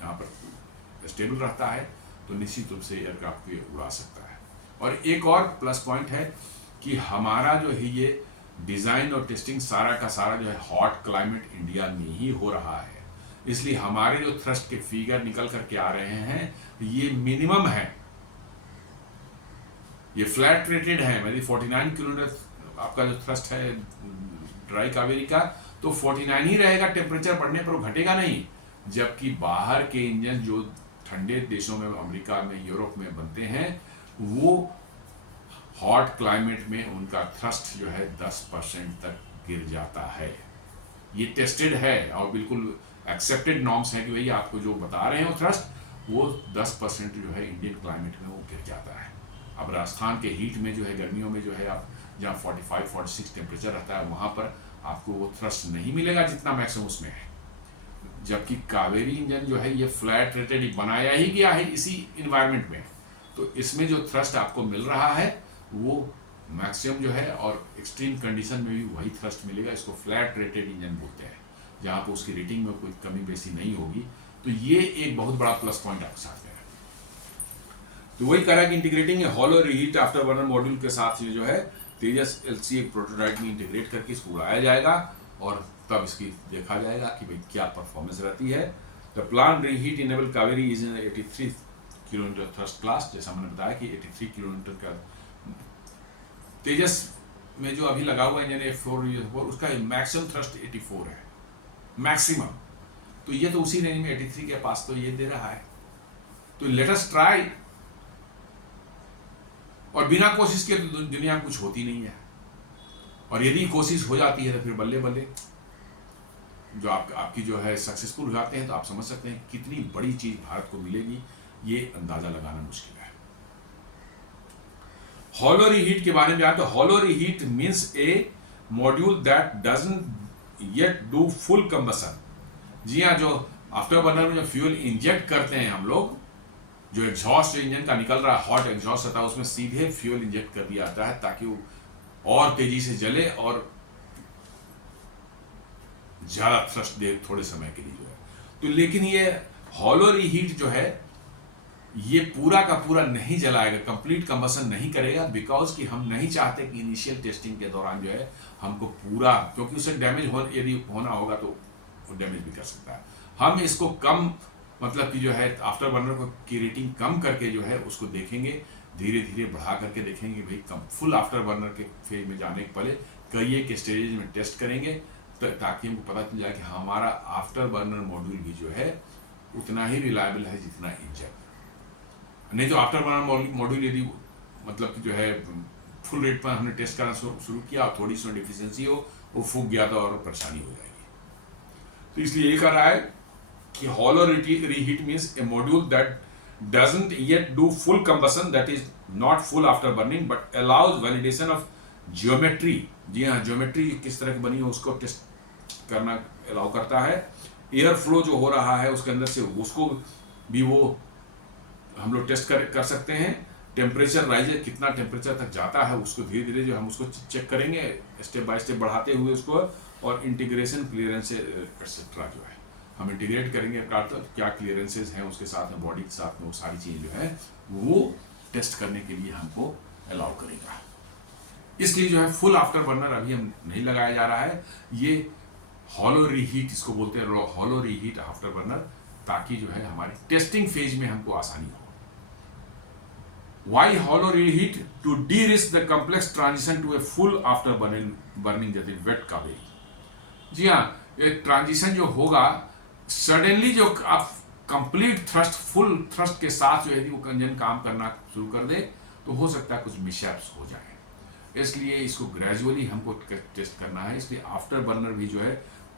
यहाँ पर स्टेबल रहता है, तो निश्चित रूप से एयरक्राफ्ट को ये उड़ा सकता है। और एक और प्लस पॉइंट है कि हमारा जो है ये डिज़ाइन और टेस्टिंग सारा का सारा जो है हॉट क्लाइमेट इंडिया में ही हो रहा है, इसलिए हमारे जो थ्रस्ट के फिगर निकल करके आ रहे हैं ये मिनिमम है, ये फ्लैट रेटेड है। मेरी 49 किलोमीटर आपका जो थ्रस्ट है ड्राई कावेरी का, तो 49 ही रहेगा, टेम्परेचर बढ़ने पर वो घटेगा नहीं, जबकि बाहर के इंजन जो ठंडे देशों में, अमेरिका में, यूरोप में बनते हैं, वो हॉट क्लाइमेट में उनका थ्रस्ट जो है 10% तक गिर जाता है। ये टेस्टेड है और बिल्कुल एक्सेप्टेड नॉर्म्स है कि भाई आपको जो बता रहे हैं वो थ्रस्ट वो 10% जो है इंडियन क्लाइमेट में वो गिर जाता है। अब राजस्थान के हीट में जो है गर्मियों में जो है आप जहाँ 45-46 टेम्परेचर रहता है वहाँ पर आपको वो थ्रस्ट नहीं मिलेगा जितना मैक्सिमम उसमें है, जबकि कावेरी इंजन जो है ये फ्लैट रेटेड बनाया ही गया है इसी इन्वायरमेंट में, तो इसमें जो थ्रस्ट आपको मिल रहा है वो मैक्सिमम जो है, और एक्सट्रीम कंडीशन में भी वही थ्रस्ट मिलेगा। इसको फ्लैट रेटेड इंजन बोलते हैं, जहाँ पर उसकी रेटिंग में कोई कमी बेसी नहीं होगी, तो ये एक बहुत बड़ा प्लस पॉइंट आपके साथ है। तो वही कह रहा है कि integrating hollow reheat afterburner module के साथ ये जो है तेजस LCA प्रोटोटाइप में इंटीग्रेट करके इसको उड़ाया जाएगा, और तब इसकी देखा जाएगा कि भाई क्या परफॉर्मेंस रहती है। The plain reheat enable Kaveri is in 83 kilometre thrust class, जैसा मैंने बताया कि 83 किलोमीटर का तेजस में जो अभी लगा हुआ इंजन F404 उसका मैक्सिमम थ्रस्ट 84 है मैक्सिमम, तो ये तो उसी रेंज में 83 के पास तो ये दे रहा है, तो लेट अस ट्राई। और बिना कोशिश के तो दुनिया में कुछ होती नहीं है, और यदि कोशिश हो जाती है तो फिर बल्ले बल्ले जो आपकी जो है सक्सेसफुल हो जाते हैं, तो आप समझ सकते हैं कितनी बड़ी चीज भारत को मिलेगी, ये अंदाजा लगाना मुश्किल है। हॉलो रीहीट के बारे में जाए तो hollow reheat means a module that doesn't yet do full combustion. जी हाँ, जो आफ्टर बर्नर में जो फ्यूल इंजेक्ट करते हैं हम लोग, जो एग्जॉस्ट इंजन का निकल रहा है हॉट एग्जॉस्ट होता है उसमें सीधे फ्यूल इंजेक्ट कर दिया जाता है ताकि वो और तेजी से जले और ज्यादा थ्रस्ट दे थोड़े समय के लिए जो है। तो लेकिन ये हॉलो रीहीट जो है ये पूरा का पूरा नहीं जलाएगा, कंप्लीट कंबसन नहीं करेगा, बिकॉज कि हम नहीं चाहते कि इनिशियल टेस्टिंग के दौरान जो है हमको पूरा, क्योंकि उसे डैमेज यदि होना होगा तो वो डैमेज भी कर सकता है। हम इसको कम मतलब कि जो है आफ्टर बर्नर को की रेटिंग कम करके जो है उसको देखेंगे, धीरे धीरे बढ़ा करके देखेंगे भाई कम फुल आफ्टर बर्नर के फेज में जाने के पहले कई एक स्टेजेज में टेस्ट करेंगे, ताकि हमको पता चल जाए कि हमारा आफ्टर बर्नर मॉड्यूल भी जो है उतना ही रिलायबल है जितना इंजन। नहीं तो आफ्टर बर्नर मॉड्यूल यदि मतलब कि जो है फुल रेट पर हमने टेस्ट करना शुरू किया और थोड़ी सी डिफिशियंसी हो वो फूक गया तो और परेशानी हो जाएगी। तो इसलिए ये कर रहा है कि hollow reheat means a module that doesn't yet do full combustion, that is not full after burning but allows validation of geometry। जी हाँ, ज्योमेट्री किस तरह की बनी हो उसको टेस्ट करना अलाउ करता है। एयर फ्लो जो हो रहा है उसके अंदर से उसको भी वो हम लोग टेस्ट कर सकते हैं। टेम्परेचर राइज कितना टेम्परेचर तक जाता है उसको धीरे धीरे जो हम उसको चेक करेंगे स्टेप बाय स्टेप बढ़ाते हुए उसको, और इंटीग्रेशन क्लियरेंस एक्सेट्रा जो है हम इंटीग्रेट करेंगे क्या क्लियरेंसेज हैं उसके साथ में, बॉडी के साथ में, वो सारी चीज़ जो है वो टेस्ट करने के लिए हमको अलाउ करेगा। इसलिए जो है फुल आफ्टर बर्नर अभी हम नहीं लगाया जा रहा है, ये हॉलो रीहीट इसको बोलते हैं, हॉलो रीहीट आफ्टर बर्नर, ताकि जो है हमारी टेस्टिंग फेज में हमको आसानी हो। Why hollow reheat? To de-risk the complex transition to a full after burning that is wet Kaveri. जी हाँ, एक ट्रांजिशन जो होगा सडनली जो आप कंप्लीट थ्रस्ट फुल थ्रस्ट के साथ जो है वो इंजन काम करना शुरू कर दे तो हो सकता है कुछ मिसहैप्स हो जाए, इसलिए इसको ग्रेजुअली हमको टेस्ट करना है। इसलिए आफ्टर बर्नर भी जो है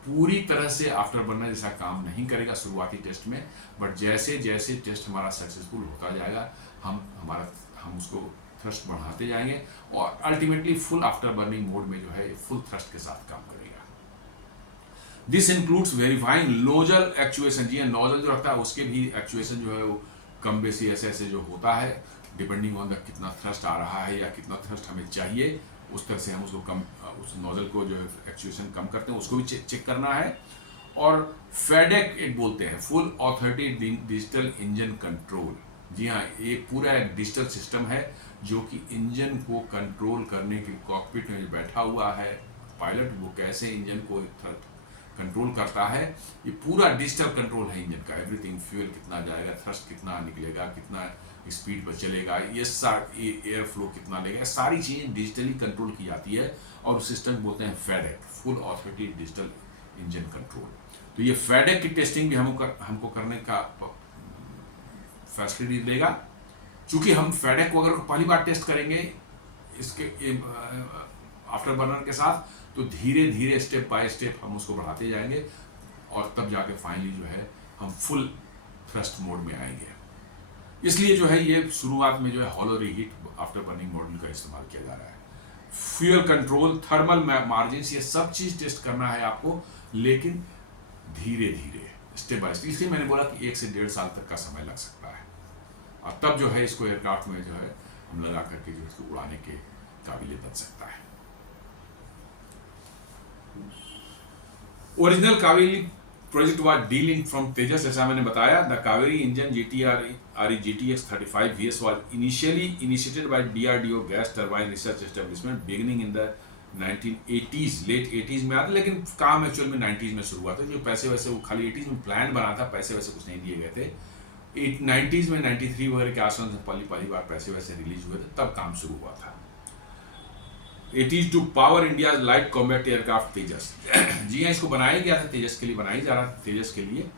पूरी तरह से आफ्टर बर्नर जैसा काम नहीं करेगा शुरुआती टेस्ट में, बट जैसे जैसे टेस्ट हमारा सक्सेसफुल होता जाएगा हम उसको थ्रस्ट बढ़ाते जाएंगे और ultimately full afterburning mode में जो है फुल थ्रस्ट के साथ काम करेगा। This includes verifying nozzle actuation. जी नोजल जो रखता है उसके भी एक्चुएशन जो है वो कम बेसी ऐसे ऐसे जो होता है डिपेंडिंग ऑन द कितना थ्रस्ट आ रहा है या कितना थ्रस्ट हमें चाहिए, उस तरह से हम उसको कम उस नोजल को जो है एक्चुएशन कम करते हैं, उसको भी चेक करना है। और फेडेक एक बोलते हैं full authority digital engine control. जी हाँ, ये पूरा एक डिजिटल सिस्टम है जो कि इंजन को कंट्रोल करने के कॉकपिट में बैठा हुआ है पायलट, वो कैसे इंजन को कंट्रोल करता है, ये पूरा डिजिटल कंट्रोल है इंजन का। एवरीथिंग, फ्यूल कितना जाएगा, थ्रस्ट कितना निकलेगा, कितना स्पीड पर चलेगा, ये एयर फ्लो कितना लेगा, सारी चीज़ें डिजिटली कंट्रोल की जाती है और उस सिस्टम को बोलते हैं FADEC, full authority digital engine control. तो ये फेडेक की टेस्टिंग भी हमको करने का फैसिलिटी देगा। चूंकि हम फेडेक को अगर पहली बार टेस्ट करेंगे इसके आफ्टर बर्नर के साथ तो धीरे धीरे स्टेप बाय स्टेप हम उसको बढ़ाते जाएंगे और तब जाके फाइनली जो है हम फुल थ्रस्ट मोड में आएंगे। इसलिए जो है ये शुरुआत में जो है hollow reheat after burning model का इस्तेमाल किया जा रहा है। फ्यूल कंट्रोल, थर्मल मार्जिन्स, ये सब चीज़ टेस्ट करना है आपको, लेकिन धीरे धीरे स्टेप बाय स्टेप। इसलिए मैंने बोला कि 1 से 1.5 साल तक का समय लग सकता है और तब जो है इसको एयरक्राफ्ट में जो है हम लगा करके जो इसको उड़ाने के काबिल बन सकता है। Original Kaveri project was dealing from Tejas, जैसा मैंने बताया। The Kaveri engine GTRE GTX 35 VS was initially initiated by DRDO gas turbine research establishment beginning in the 1980s, लेट 80s में आता, लेकिन काम एक्चुअल में 90s में शुरू हुआ था। जो पैसे वैसे वो खाली 80s में प्लान बना था, पैसे वैसे कुछ नहीं दिए गए थे। 90s में 93 वगैरह के आसपास से पहली बार पैसे वैसे रिलीज हुए थे, तब काम शुरू हुआ था। It is to power India light combat aircraft Tejas. जी हाँ, इसको बनाया गया था तेजस के लिए, बनाई जा रहा था तेजस के लिए।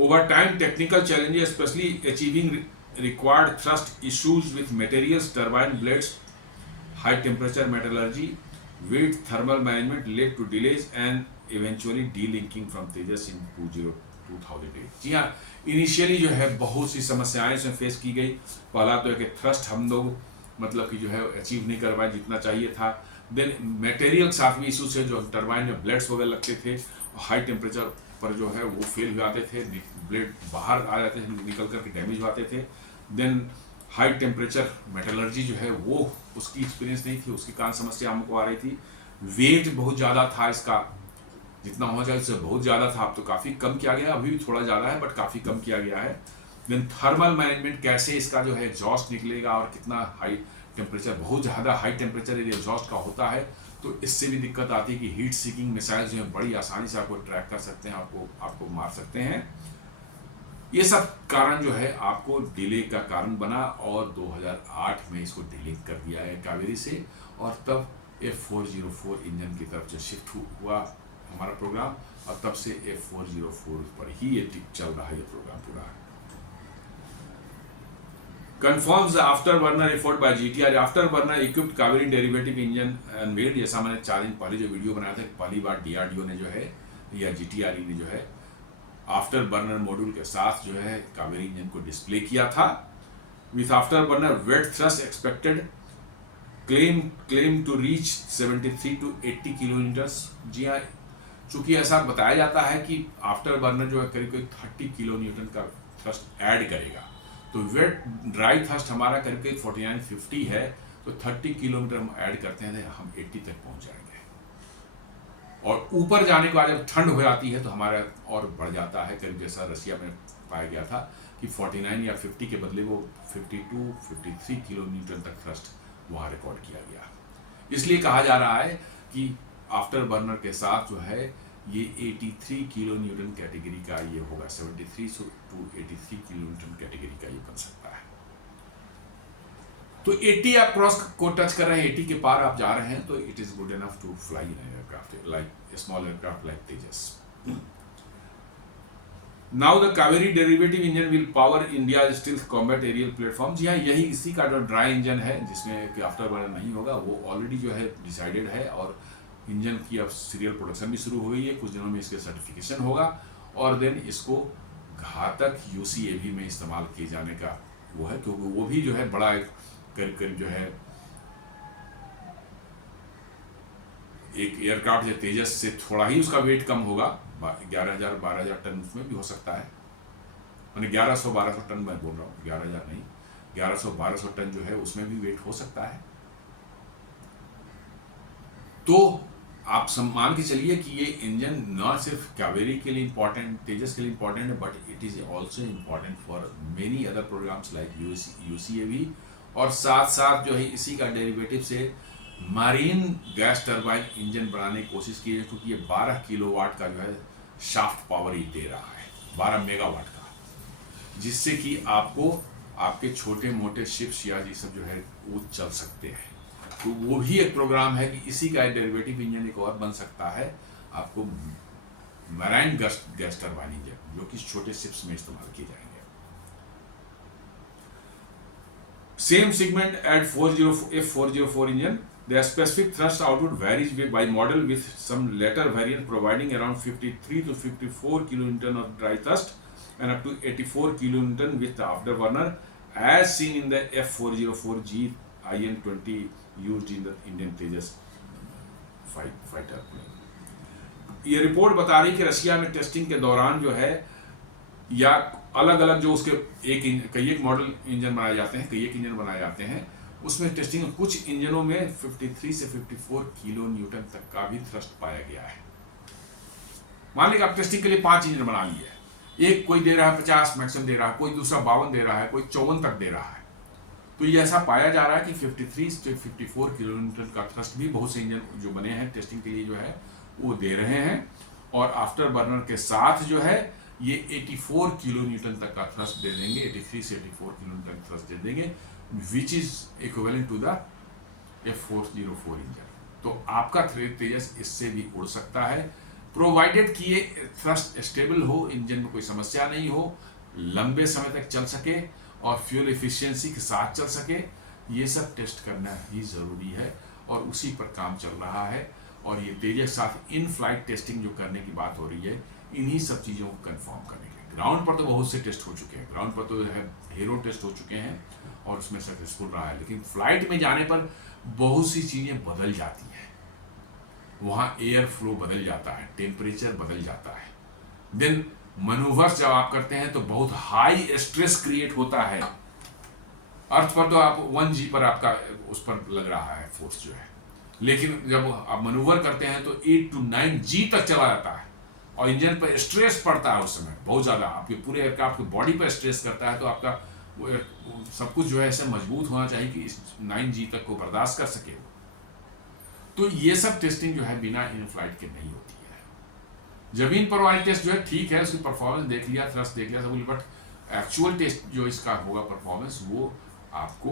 Over time technical challenges specially achieving required thrust issues with materials, turbine blades, high temperature metallurgy, weight, thermal management led to delays and eventually delinking from Tejas in 2008। जी हाँ, इनिशियली जो है बहुत सी समस्याएं इसमें फेस की गई। पहला तो है कि थ्रस्ट हम लोग मतलब कि जो है अचीव नहीं कर पाए जितना चाहिए था। देन मटेरियल साथ में इशूज है, जो टरबाइन में ब्लेड्स वगैरह लगते थे, हाई टेम्परेचर पर जो है वो फेल हो जाते थे, ब्लेड बाहर आ जाते थे, निकल करके डैमेज हो जाते थे। देन हाई टेम्परेचर मेटलर्जी जो है वो उसकी एक्सपीरियंस नहीं थी, उसकी कान समस्या हमको आ रही थी। वेट बहुत ज़्यादा था इसका, जितना हो जाए उससे बहुत ज़्यादा था, अब तो काफ़ी कम किया गया, अभी भी थोड़ा ज़्यादा है बट काफ़ी कम किया गया है। देन थर्मल मैनेजमेंट, कैसे इसका जो है एग्जॉस्ट निकलेगा और कितना हाई टेम्परेचर, बहुत ज़्यादा हाई टेम्परेचर यदि एग्जॉस्ट का होता है तो इससे भी दिक्कत आती है कि हीट सीकिंग मिसाइल जो है बड़ी आसानी से आपको ट्रैक कर सकते हैं, आपको मार सकते हैं। ये सब कारण जो है आपको डिले का कारण बना और 2008 में इसको डिले कर दिया है कावेरी से, और तब F404 इंजन की तरफ जो शिफ्ट हुआ हमारा प्रोग्राम, और तब से F404 पर ही ये चल रहा है ये प्रोग्राम पूरा। confirms the afterburner effort by GTR. afterburner equipped Kaveri derivative engine and made, जैसा मैंने 4 दिन पहले जो वीडियो बनाया था, पहली बार DRDO ने जो है या GTRE ने जो है आफ्टर बर्नर मॉड्यूल के साथ जो है कावेरी इंजन को डिस्प्ले किया था। With afterburner wet thrust expected claim to reach 73 to 80 kilometres. जी हाँ, चूंकि ऐसा बताया जाता है कि आफ्टर बर्नर जो है करीब करीब 30 किलो न्यूटन का थ्रस्ट ऐड करेगा, तो वेट ड्राई थ्रस्ट हमारा करीब करीब 49-50 है, तो 30 किलोमीटर हम ऐड करते हैं तो हम 80 तक पहुंच जाएंगे। और ऊपर जाने के बाद जब ठंड हो जाती है तो हमारा और बढ़ जाता है, करीब जैसा रशिया में पाया गया था कि 49 या 50 के बदले वो 52-53 किलो न्यूटन तक थ्रस्ट वहाँ रिकॉर्ड किया गया। इसलिए कहा जा रहा है कि आफ्टर बर्नर के साथ जो है ये 83 किलो न्यूटन कैटेगरी का ये होगा, 73 to 83 किलो न्यूटन कैटेगरी का ये बन सकता है। तो 80 आप क्रॉस को टच कर रहे हैं, 80 के पार आप जा रहे हैं, तो it is good enough to fly in aircraft like small aircraft like Tejas. Now the Kaveri derivative engine will power India stealth combat aerial platform. जी हाँ, यही इसी का जो ड्राई इंजन है जिसमें आफ्टर बर्नर नहीं होगा, वो ऑलरेडी जो है डिसाइडेड है और इंजन की अब सीरियल प्रोडक्शन भी शुरू हो गई है। कुछ दिनों में इसके सर्टिफिकेशन होगा और देन इसको घातक UCAV में इस्तेमाल किए जाने का वो है, क्योंकि वो भी जो है बड़ा करीब करीब जो है एक एयरक्राफ्ट जो तेजस से थोड़ा ही उसका वेट कम होगा, 11,000-12,000 टन उसमें भी हो सकता है, मैंने 1100-1200 टन मैं बोल रहा हूँ, 11,000 नहीं, 1100-1200 टन जो है उसमें भी वेट हो सकता है। तो आप मान के चलिए कि ये इंजन न सिर्फ कावेरी के लिए इंपॉर्टेंट, तेजस के लिए इंपॉर्टेंट है, but it is also important for many other programmes like UCAV। और साथ साथ जो है इसी का डेरिवेटिव से मरीन गैस टरबाइन इंजन बनाने की कोशिश की है, क्योंकि ये 12 किलोवाट का जो है शाफ्ट पावर ही दे रहा है, 12 मेगावाट का, जिससे कि आपको आपके छोटे मोटे शिप्स या ये सब जो है वो चल सकते हैं। तो वो भी एक प्रोग्राम है कि इसी का डेरिवेटिव इंजन एक और बन सकता है आपको मरीन गैस टरबाइन इंजन, जो कि छोटे शिप्स में इस्तेमाल किए जाएंगे। Same segment at F404 engine. The specific thrust output varies by model, with some later variant providing around 53 to 54 kilonewton of dry thrust and up to 84 kilonewton with the afterburner, as seen in the F404G IN-20 used in the Indian Tejas fighter plane. ये report बता रही कि Russia में testing के दौरान जो है या अलग अलग जो उसके कई एक मॉडल इंजन बनाए जाते हैं, कई एक इंजन बनाए जाते हैं, उसमें टेस्टिंग में कुछ इंजनों में 53 से 54 किलो न्यूटन तक का भी थ्रस्ट पाया गया है। मान लीजिए आप टेस्टिंग के लिए 5 इंजन बना लिए, एक कोई दे रहा है 50 मैक्सिमम दे रहा है, कोई दूसरा 52 दे रहा है, कोई 54 तक दे रहा है, तो ये ऐसा पाया जा रहा है कि 53 से 54 किलो न्यूटन का थ्रस्ट भी बहुत से इंजन जो बने हैं टेस्टिंग के लिए जो है वो दे रहे हैं। और आफ्टर बर्नर के साथ जो है ये 84 किलो न्यूटन तक का थ्रस्ट दे देंगे, 83 से 84 किलो न्यूटन थ्रस्ट दे देंगे, which is equivalent to the F404 engine. तो आपका तेजस इससे भी उड़ सकता है, प्रोवाइडेड कि ये थ्रस्ट स्टेबल हो, इंजन में कोई समस्या नहीं हो, लंबे समय तक चल सके और फ्यूल एफिशिएंसी के साथ चल सके। ये सब टेस्ट करना ही ज़रूरी है और उसी पर काम चल रहा है। और ये तेजस साथ इन फ्लाइट टेस्टिंग जो करने की बात हो रही है, इन्हीं सब चीज़ों को कंफर्म करने के। ग्राउंड पर तो बहुत से टेस्ट हो चुके हैं, ग्राउंड पर तो है हीरो टेस्ट हो चुके हैं और उसमें सक्सेसफुल रहा है, लेकिन फ्लाइट में जाने पर बहुत सी चीज़ें बदल जाती हैं, वहाँ एयर फ्लो बदल जाता है, टेम्परेचर बदल जाता है, देन मनूवर्स जब आप करते हैं तो बहुत हाई स्ट्रेस क्रिएट होता है। अर्थ पर तो आप 1G पर आपका उस पर लग रहा है फोर्स जो है, लेकिन जब आप मनूवर करते हैं तो 8 to 9G तक चला जाता है और इंजन पर स्ट्रेस पड़ता है उस समय बहुत ज़्यादा, आपके पूरे एयरक्राफ्ट की बॉडी पर स्ट्रेस करता है। तो आपका सब कुछ जो है ऐसे मजबूत होना चाहिए कि इस 9G तक को बर्दाश्त कर सके वो। तो ये सब टेस्टिंग जो है बिना इन फ्लाइट के नहीं होती है। जमीन पर वाली टेस्ट जो है ठीक है, उसकी परफॉर्मेंस देख लिया, थ्रस्ट देख लिया सब, बट एक्चुअल टेस्ट जो इसका होगा परफॉर्मेंस, वो आपको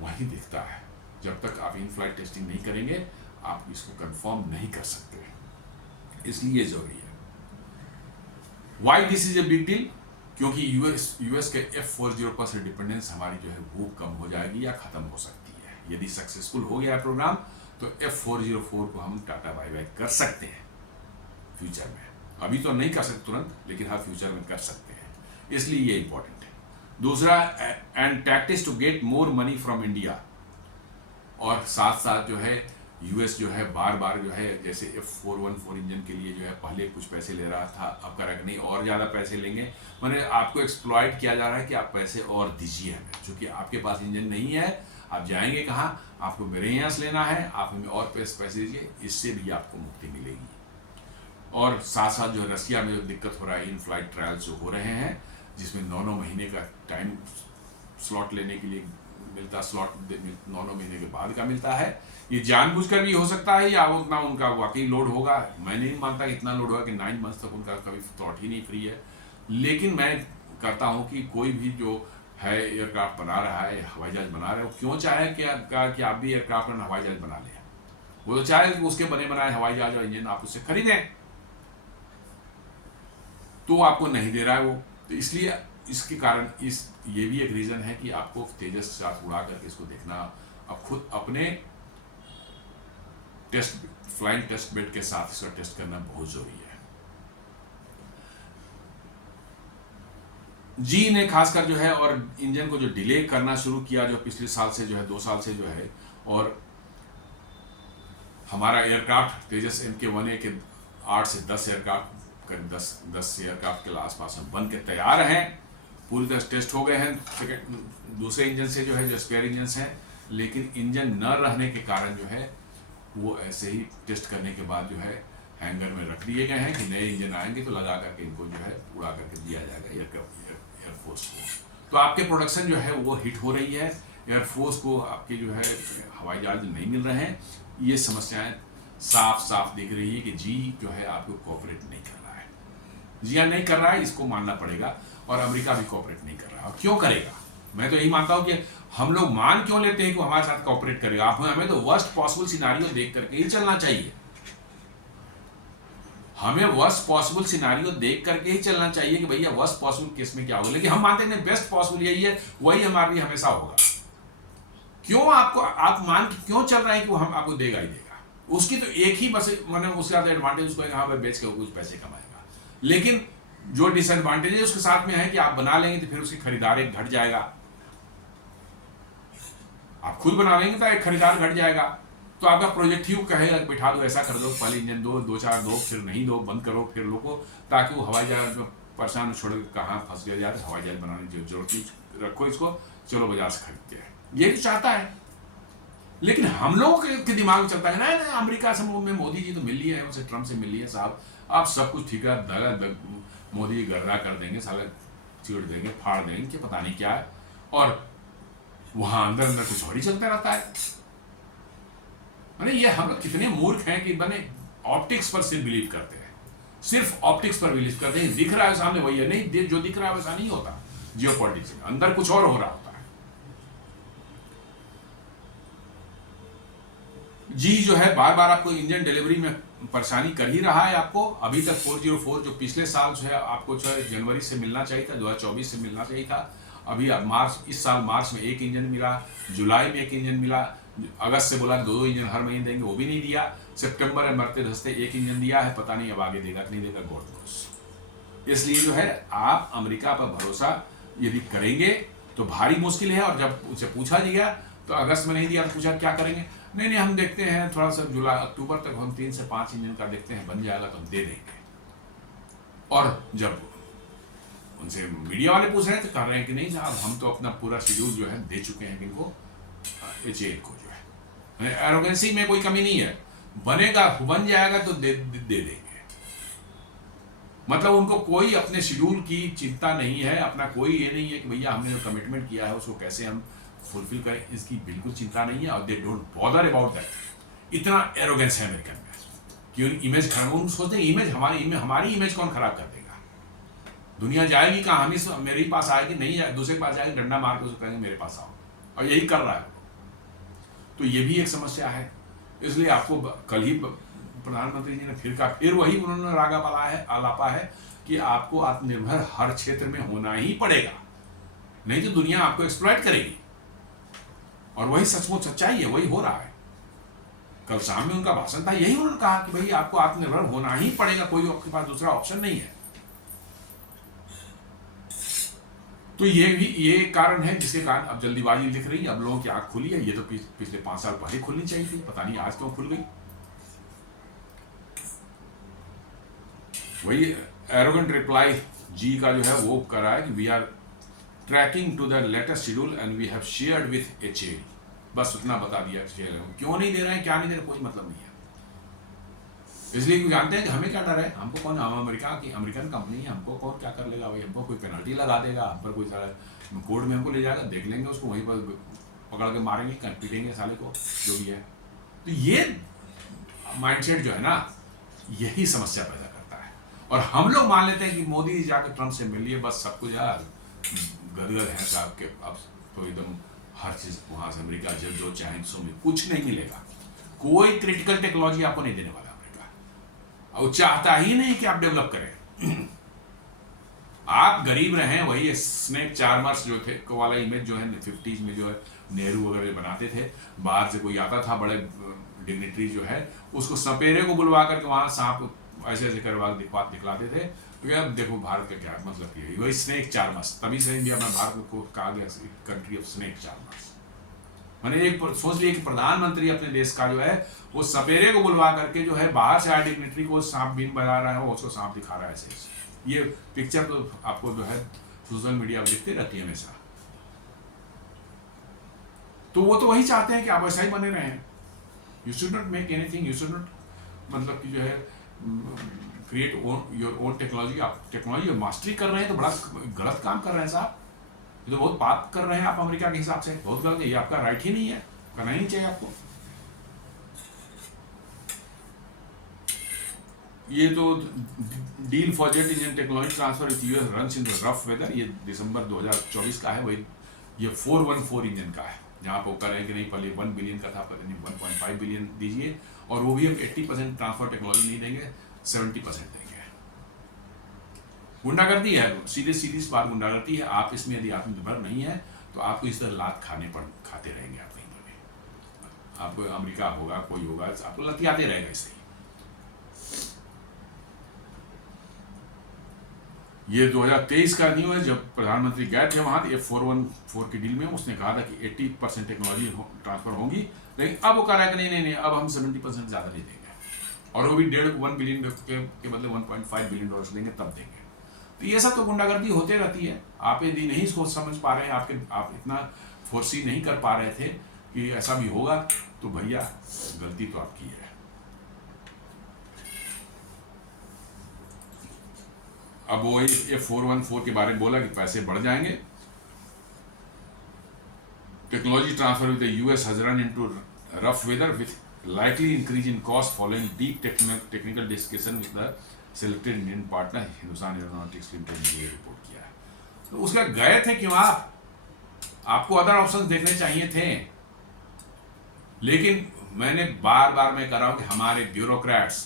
वही दिखता है। जब तक आप इन फ्लाइट टेस्टिंग नहीं करेंगे आप इसको कंफर्म नहीं कर सकते, इसलिए जरूरी है। Why this is a big deal? क्योंकि यूएस के F-40 पर से डिपेंडेंस हमारी जो है वो कम हो जाएगी या ख़त्म हो सकती है। यदि सक्सेसफुल हो गया प्रोग्राम तो F-404 को हम टाटा बाय बाय कर सकते हैं फ्यूचर में। अभी तो नहीं कर सकते तुरंत, लेकिन हाँ फ्यूचर में कर सकते हैं, इसलिए ये इंपॉर्टेंट है। दूसरा, and tactics to get more money from India, और साथ साथ जो है यूएस जो है बार बार जो है जैसे F-414 इंजन के लिए जो है पहले कुछ पैसे ले रहा था, अब कर नहीं और ज़्यादा पैसे लेंगे। मैंने आपको एक्सप्लॉइट किया जा रहा है कि आप पैसे और दीजिए हमें, क्योंकि आपके पास इंजन नहीं है, आप जाएंगे कहाँ, आपको मेरे यहाँ से लेना है, आप हमें और पैसे दीजिए, इससे भी आपको मुक्ति मिलेगी। और साथ साथ जो रसिया में जो दिक्कत हो रहा है, इन फ्लाइट ट्रायल्स जो हो रहे हैं जिसमें 9 महीने का टाइम स्लॉट लेने के लिए मिलता, स्लॉट 9 महीने के बाद का मिलता है। ये जानबूझकर भी हो सकता है या उतना उनका वाकई लोड होगा, मैं नहीं मानता कि इतना लोड होगा कि 9 मंथ्स तक उनका कभी स्लॉट ही नहीं फ्री है। लेकिन मैं करता हूँ कि कोई भी जो है एयरक्राफ्ट बना रहा है, हवाई जहाज बना रहा है, वो क्यों चाहे कि आप भी एयरक्राफ्ट और हवाई जहाज बना लें। वो तो चाहे कि उसके बने बनाए हवाई जहाज और इंजन आप उससे खरीदें, तो आपको नहीं दे रहा है वो। तो इसलिए इसके कारण ये भी एक रीज़न है कि आपको तेजस के साथ उड़ा करके इसको देखना, अब खुद अपने फ्लाइंग टेस्ट बेड के साथ इसका टेस्ट करना बहुत जरूरी है। जी ने खासकर जो है और इंजन को जो डिले करना शुरू किया, जो पिछले साल से जो है 2 साल से जो है, और हमारा एयरक्राफ्ट तेजस MK-1A के 8 से 10 एयरक्राफ्ट करीब 10 एयरक्राफ्ट के आसपास में बन के तैयार हैं, पूरी तरह टेस्ट हो गए हैं दूसरे इंजन से जो है, जो स्पेयर इंजन हैं। लेकिन इंजन न रहने के कारण जो है वो ऐसे ही टेस्ट करने के बाद जो है हैंगर में रख दिए गए हैं कि नए इंजन आएंगे तो लगा करके इनको जो है उड़ा करके दिया जाएगा एयरफोर्स को। तो आपके प्रोडक्शन जो है वो हिट हो रही है, एयरफोर्स को आपके जो है हवाई जहाज नहीं मिल रहे हैं। ये समस्याएं साफ साफ दिख रही है कि जी जो है आपको कोऑपरेट नहीं कर रहा है। जी हाँ, नहीं कर रहा है, इसको मानना पड़ेगा। और अमेरिका भी कोऑपरेट नहीं कर रहा है। और क्यों करेगा? मैं तो यही मानता हूं कि हम लोग मान क्यों लेते हैं कि वो हमारे साथ कोऑपरेट करेगा। हमें तो वर्स्ट पॉसिबल सिनारियो देख करके ही चलना चाहिए। हमें वर्स्ट पॉसिबल सिनारियो देख करके ही चलना चाहिए कि भैया वर्स्ट पॉसिबल केस में क्या होगा, लेकिन हम मानते हैं बेस्ट पॉसिबल यही है, वही हमारे लिए हमेशा होगा। क्यों आप मान के क्यों चल रहे हैं कि वो हम आपको देगा ही देगा? उसकी तो एक ही बस मैंने उसके साथ एडवांटेज उसको यहाँ पर बेच के कुछ पैसे कमाएगा, लेकिन जो डिसएडवांटेज उसके साथ में है कि आप बना लेंगे तो फिर उसकी खरीदारी घट जाएगा। आप खुद बना लेंगे तो एक खरीदार घट जाएगा, तो आपका प्रोजेक्ट ही कहेगा बिठा दो, ऐसा कर दो, पहले इंजन दो चार दो, फिर नहीं दो, बंद करो फिर लोगों, ताकि वो हवाई जहाज में परेशान छोड़ के कहाँ फंस गया जाए, हवाई जहाज बनाने की जरूरत नहीं, रखो इसको, चलो बाजार से खरीदते हैं। ये तो चाहता है, लेकिन हम लोगों के दिमाग में चलता है ना अमेरिका से में मोदी जी तो मिल लिए है, उनसे ट्रम्प से मिल लिए साहब, आप सब कुछ ठीक है, मोदी गर्रा कर देंगे, साला चीड़ देंगे, फाड़ देंगे, कि पता नहीं क्या है, और वहां अंदर अंदर कुछ और ही चलता रहता है। ये हम लोग कितने मूर्ख हैं कि बने ऑप्टिक्स पर सिर्फ बिलीव करते हैं, सिर्फ ऑप्टिक्स पर बिलीव करते हैं। दिख रहा है सामने वही है, नहीं जो दिख रहा है वैसा नहीं होता। जियोपॉलिटिक्स में अंदर कुछ और हो रहा होता है। जी जो है बार बार आपको इंजन डिलीवरी में परेशानी कर ही रहा है। आपको अभी तक 404 जो पिछले साल जो है आपको जो है जनवरी से मिलना चाहिए था, 2024 से मिलना चाहिए था, अभी इस साल मार्च में 1 इंजन मिला, जुलाई में 1 इंजन मिला, अगस्त से बोला 2 इंजन हर महीने देंगे, वो भी नहीं दिया, सितंबर में मरते धसते 1 इंजन दिया है, पता नहीं अब आगे देगा कि नहीं देगा, गॉड नोस। इसलिए जो है आप अमेरिका पर भरोसा यदि करेंगे तो भारी मुश्किल है। और जब उसे पूछा गया तो अगस्त में नहीं दिया तो पूछा क्या करेंगे, नहीं हम देखते हैं थोड़ा सा जुलाई अक्टूबर तक हम 3 से 5 इंजन का देखते हैं, बन जाएगा तो हम दे देंगे। और जब उनसे मीडिया वाले पूछ रहे हैं तो कह रहे हैं कि नहीं साहब हम तो अपना पूरा शेड्यूल जो है दे चुके हैं इनको, HAL को जो है, एरोगेंसी में कोई कमी नहीं है, बनेगा बन जाएगा तो दे देंगे। मतलब उनको कोई अपने शेड्यूल की चिंता नहीं है, अपना कोई ये नहीं है कि भैया हमने जो कमिटमेंट किया है उसको कैसे हम फुलफिल करें, इसकी बिल्कुल चिंता नहीं है। और they don't bother about that. इतना एरोगेंस है अमेरिकन में कि इमेज खराब, सोचते हैं इमेज हमारी इमेज कौन खराब कर देगा, दुनिया जाएगी कहाँ, हम मेरे ही पास आएगी, नहीं जाए दूसरे के पास जाएगी, डंडा मार के उसको कहेंगे मेरे पास आओ, और यही कर रहा है। तो ये भी एक समस्या है। इसलिए आपको कल ही प्रधानमंत्री जी ने फिर कहा, फिर वही उन्होंने रागा आलापा है कि आपको आत्मनिर्भर हर क्षेत्र में होना ही पड़ेगा, नहीं तो दुनिया आपको एक्सप्लॉइट करेगी। और वही सचमुच सच्चाई है, वही हो रहा है। कल शाम में उनका भाषण था, यही उन्होंने कहा कि भाई आपको आत्मनिर्भर होना ही पड़ेगा, कोई आपके पास दूसरा ऑप्शन नहीं है। तो ये कारण है जिसके कारण अब जल्दीबाजी दिख रही है, अब लोगों की आंख खुली है। ये तो पिछले 5 साल पहले खुलनी चाहिए थी, पता नहीं आज क्यों खुल गई। वही एरोगेंट रिप्लाई जी का जो है वो कर रहा है कि we are tracking to the latest schedule and we have shared with HAL। बस उतना बता दिया, क्यों नहीं दे रहे हैं, क्या नहीं दे रहे, कोई मतलब नहीं है। इसलिए क्यों जानते हैं कि हमें क्या डर है, हमको कौन, हम अमेरिकन कंपनी है, हमको कौन क्या कर लेगा भाई, हमको कोई पेनल्टी लगा देगा, हम पर कोई सारा कोर्ट में हमको ले जाएगा, देख लेंगे उसको, वहीं पर पकड़ के मारेंगे, पीटेंगे साले को, जो भी है। तो ये माइंडसेट जो है ना, यही समस्या पैदा करता है। और हम लोग मान लेते हैं कि मोदी जी जाकर ट्रंप से मिल लिए, बस सब कुछ यार गदगद है साहब के, अब तो एकदम हर चीज़ वहाँ से अमेरिका जब जो चाहे सो में कुछ नहीं मिलेगा, कोई क्रिटिकल टेक्नोलॉजी आपको नहीं देने वाला अमेरिका, और चाहता ही नहीं कि आप डेवलप करें। आप गरीब रहें, वही स्नेक चार्मर्स जो थे वाला इमेज जो है 50s में जो है नेहरू वगैरह बनाते थे, बाहर से कोई आता था बड़े डिग्निटरी जो है, उसको सपेरे को बुलवा करके वहाँ सांप ऐसे ऐसे करवा दिखलाते थे। तो अब देखो भारत का क्या मतलब कि वही स्नेक चार्मर्स, तभी से इंडिया में भारत को कहा गया कंट्री ऑफ स्नेक चार्मर्स। मैंने एक सोच लिया कि प्रधानमंत्री अपने देश का जो है वो सपेरे को बुलवा करके जो है बाहर से आए डिग्निटरी को सांप बीन बजा रहा है, वो उसको सांप दिखा रहा है ऐसे। ये पिक्चर तो आपको जो है सोशल मीडिया पर दिखते रहती है हमेशा। तो वो तो वही चाहते हैं कि आप ऐसा ही बने रहें। You should not make anything, you should not मतलब कि जो है क्रिएट योर ओन टेक्नोलॉजी। आप टेक्नोलॉजी मास्टरी कर रहे हैं तो बड़ा गलत काम कर रहे हैं साहब, ये तो बहुत पाप कर रहे हैं आप अमेरिका के हिसाब से, बहुत गलत है, ये आपका राइट ही नहीं है, करना ही नहीं चाहिए आपको। ये तो deal for jet engine technology transfer with US runs in the rough weather, ये दिसंबर 2024 का है। वही ये 414 इंजन का है, जहाँ पर वो कर रहे हैं कि नहीं पहले 1 बिलियन का था, पता नहीं 1.5 बिलियन दीजिए, और वो भी हम 80% ट्रांसफर टेक्नोलॉजी नहीं देंगे, 70% देंगे। गुंडागर्दी है, सीधी सीधी बात गुंडागर्दी है। आप इसमें यदि आत्मनिर्भर नहीं है तो आपको इस तरह लात खाते रहेंगे आप कहीं पर भी। आपको अमेरिका होगा, कोई होगा, आपको लतियाते रहेगा इससे। ये 2023 का न्यू है, जब प्रधानमंत्री गए थे वहाँ, ये 414 की डील में उसने कहा था कि 80% टेक्नोलॉजी ट्रांसफर होंगी, लेकिन अब वो कह रहा है कि नहीं, अब हम 70% ज़्यादा नहीं देंगे, और वो भी 1.5 बिलियन के बदले 1.5 बिलियन डॉलर देंगे, तब देंगे। तो ये सब तो गुंडागर्दी होते रहती है। आप यदि नहीं सोच समझ पा रहे हैं, आप इतना फोर्सी नहीं कर पा रहे थे कि ऐसा भी होगा, तो भैया गलती तो आपकी है। अब वो ये 414 के बारे में बोला कि पैसे बढ़ जाएंगे। Technology transfer with the US has run into rough weather with likely increase in cost following deep technical discussion with the selected Indian partner, Hindustan aeronautics limited ने ये रिपोर्ट किया है। तो उसका गए थे क्यों आपको अदर ऑप्शंस देखने चाहिए थे। लेकिन मैंने बार मैं कह रहा हूँ कि हमारे ब्यूरोक्रेट्स,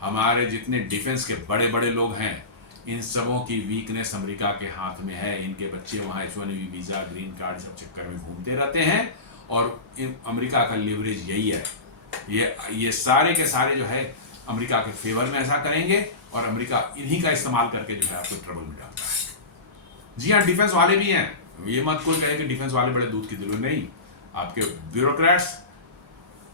हमारे जितने डिफेंस के बड़े बड़े लोग हैं, इन सबों की वीकनेस अमेरिका के हाथ में है। इनके बच्चे वहाँ H1B वीज़ा, ग्रीन कार्ड सब चक्कर में घूमते रहते हैं, और इन अमेरिका का लिवरेज यही है। ये सारे के सारे जो है अमेरिका के फेवर में ऐसा करेंगे, और अमेरिका इन्हीं का इस्तेमाल करके जो है आपको ट्रबल में डालता है। जी हाँ, डिफेंस वाले भी हैं, ये मत कोई कहे कि डिफेंस वाले बड़े दूध की दिल नहीं। आपके ब्यूरोक्रेट्स,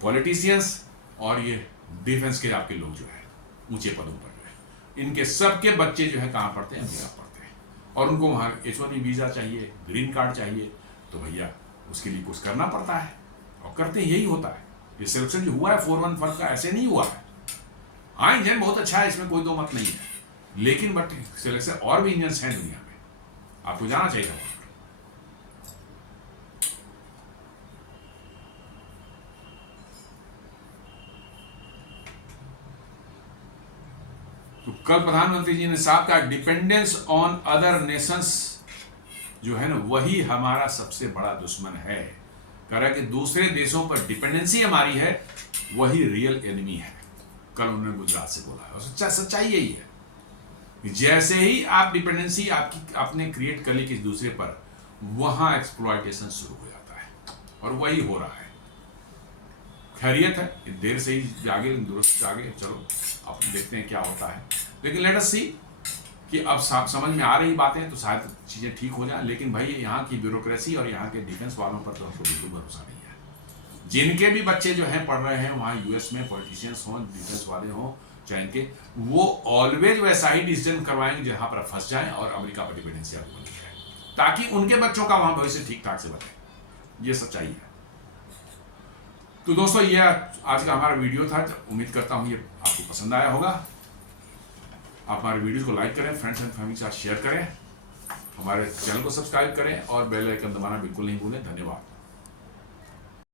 पॉलिटिशियंस और ये डिफेंस के आपके लोग जो है ऊंचे पदों पर जो है, इनके सबके बच्चे जो है कहाँ पढ़ते हैं, अमेरिका पढ़ते हैं, और उनको वहाँ H1B वीज़ा चाहिए, ग्रीन कार्ड चाहिए, तो भैया उसके लिए कुछ करना पड़ता है, और करते यही होता है। ये सिलेक्शन जो हुआ है 414 का ऐसे नहीं हुआ है। हाँ, इंजन बहुत अच्छा है, इसमें कोई दो मत नहीं है, लेकिन बट सिलेक्शन और भी इंजन हैं दुनिया में, आपको जाना चाहिए। तो कल प्रधानमंत्री जी ने साफ कहा, डिपेंडेंस ऑन अदर नेशंस जो है ना, वही हमारा सबसे बड़ा दुश्मन है। कह रहा है कि दूसरे देशों पर डिपेंडेंसी हमारी है, वही रियल एनिमी है। कल उन्होंने गुजरात से बोला है, और सच्चाई यही है कि जैसे ही आप डिपेंडेंसी आपने क्रिएट कर ली किसी दूसरे पर, वहां एक्सप्लॉयटेशन शुरू हो जाता है, और वही हो रहा है। खैरियत है, देर से ही जागे दुरुस्त जागे, चलो अब देखते हैं क्या होता है। लेकिन लेट अस सी कि अब समझ में आ रही बातें तो शायद चीज़ें ठीक हो जाए। लेकिन भाई यहाँ की ब्यूरोक्रेसी और यहाँ के डिफेंस वालों पर तो हमको बिल्कुल भरोसा नहीं है। जिनके भी बच्चे जो हैं पढ़ रहे हैं वहाँ यूएस में, पॉलिटिशियंस हों, डिफेंस वाले हों, चाहे इनके, वो ऑलवेज वैसा ही डिसीजन करवाएंगे जहाँ पर फंस जाएं और अमेरिका पर डिपेंडेंसी आगे बन जाए, ताकि उनके बच्चों का वहाँ भविष्य ठीक ठाक से बने। ये सच्चाई है। तो दोस्तों, ये आज का हमारा वीडियो था। उम्मीद करता हूँ ये आपको पसंद आया होगा। आप हमारे वीडियो को लाइक करें, फ्रेंड्स एंड फैमिली के साथ शेयर करें, हमारे चैनल को सब्सक्राइब करें और बेल आइकन दबाना बिल्कुल नहीं भूलें। धन्यवाद।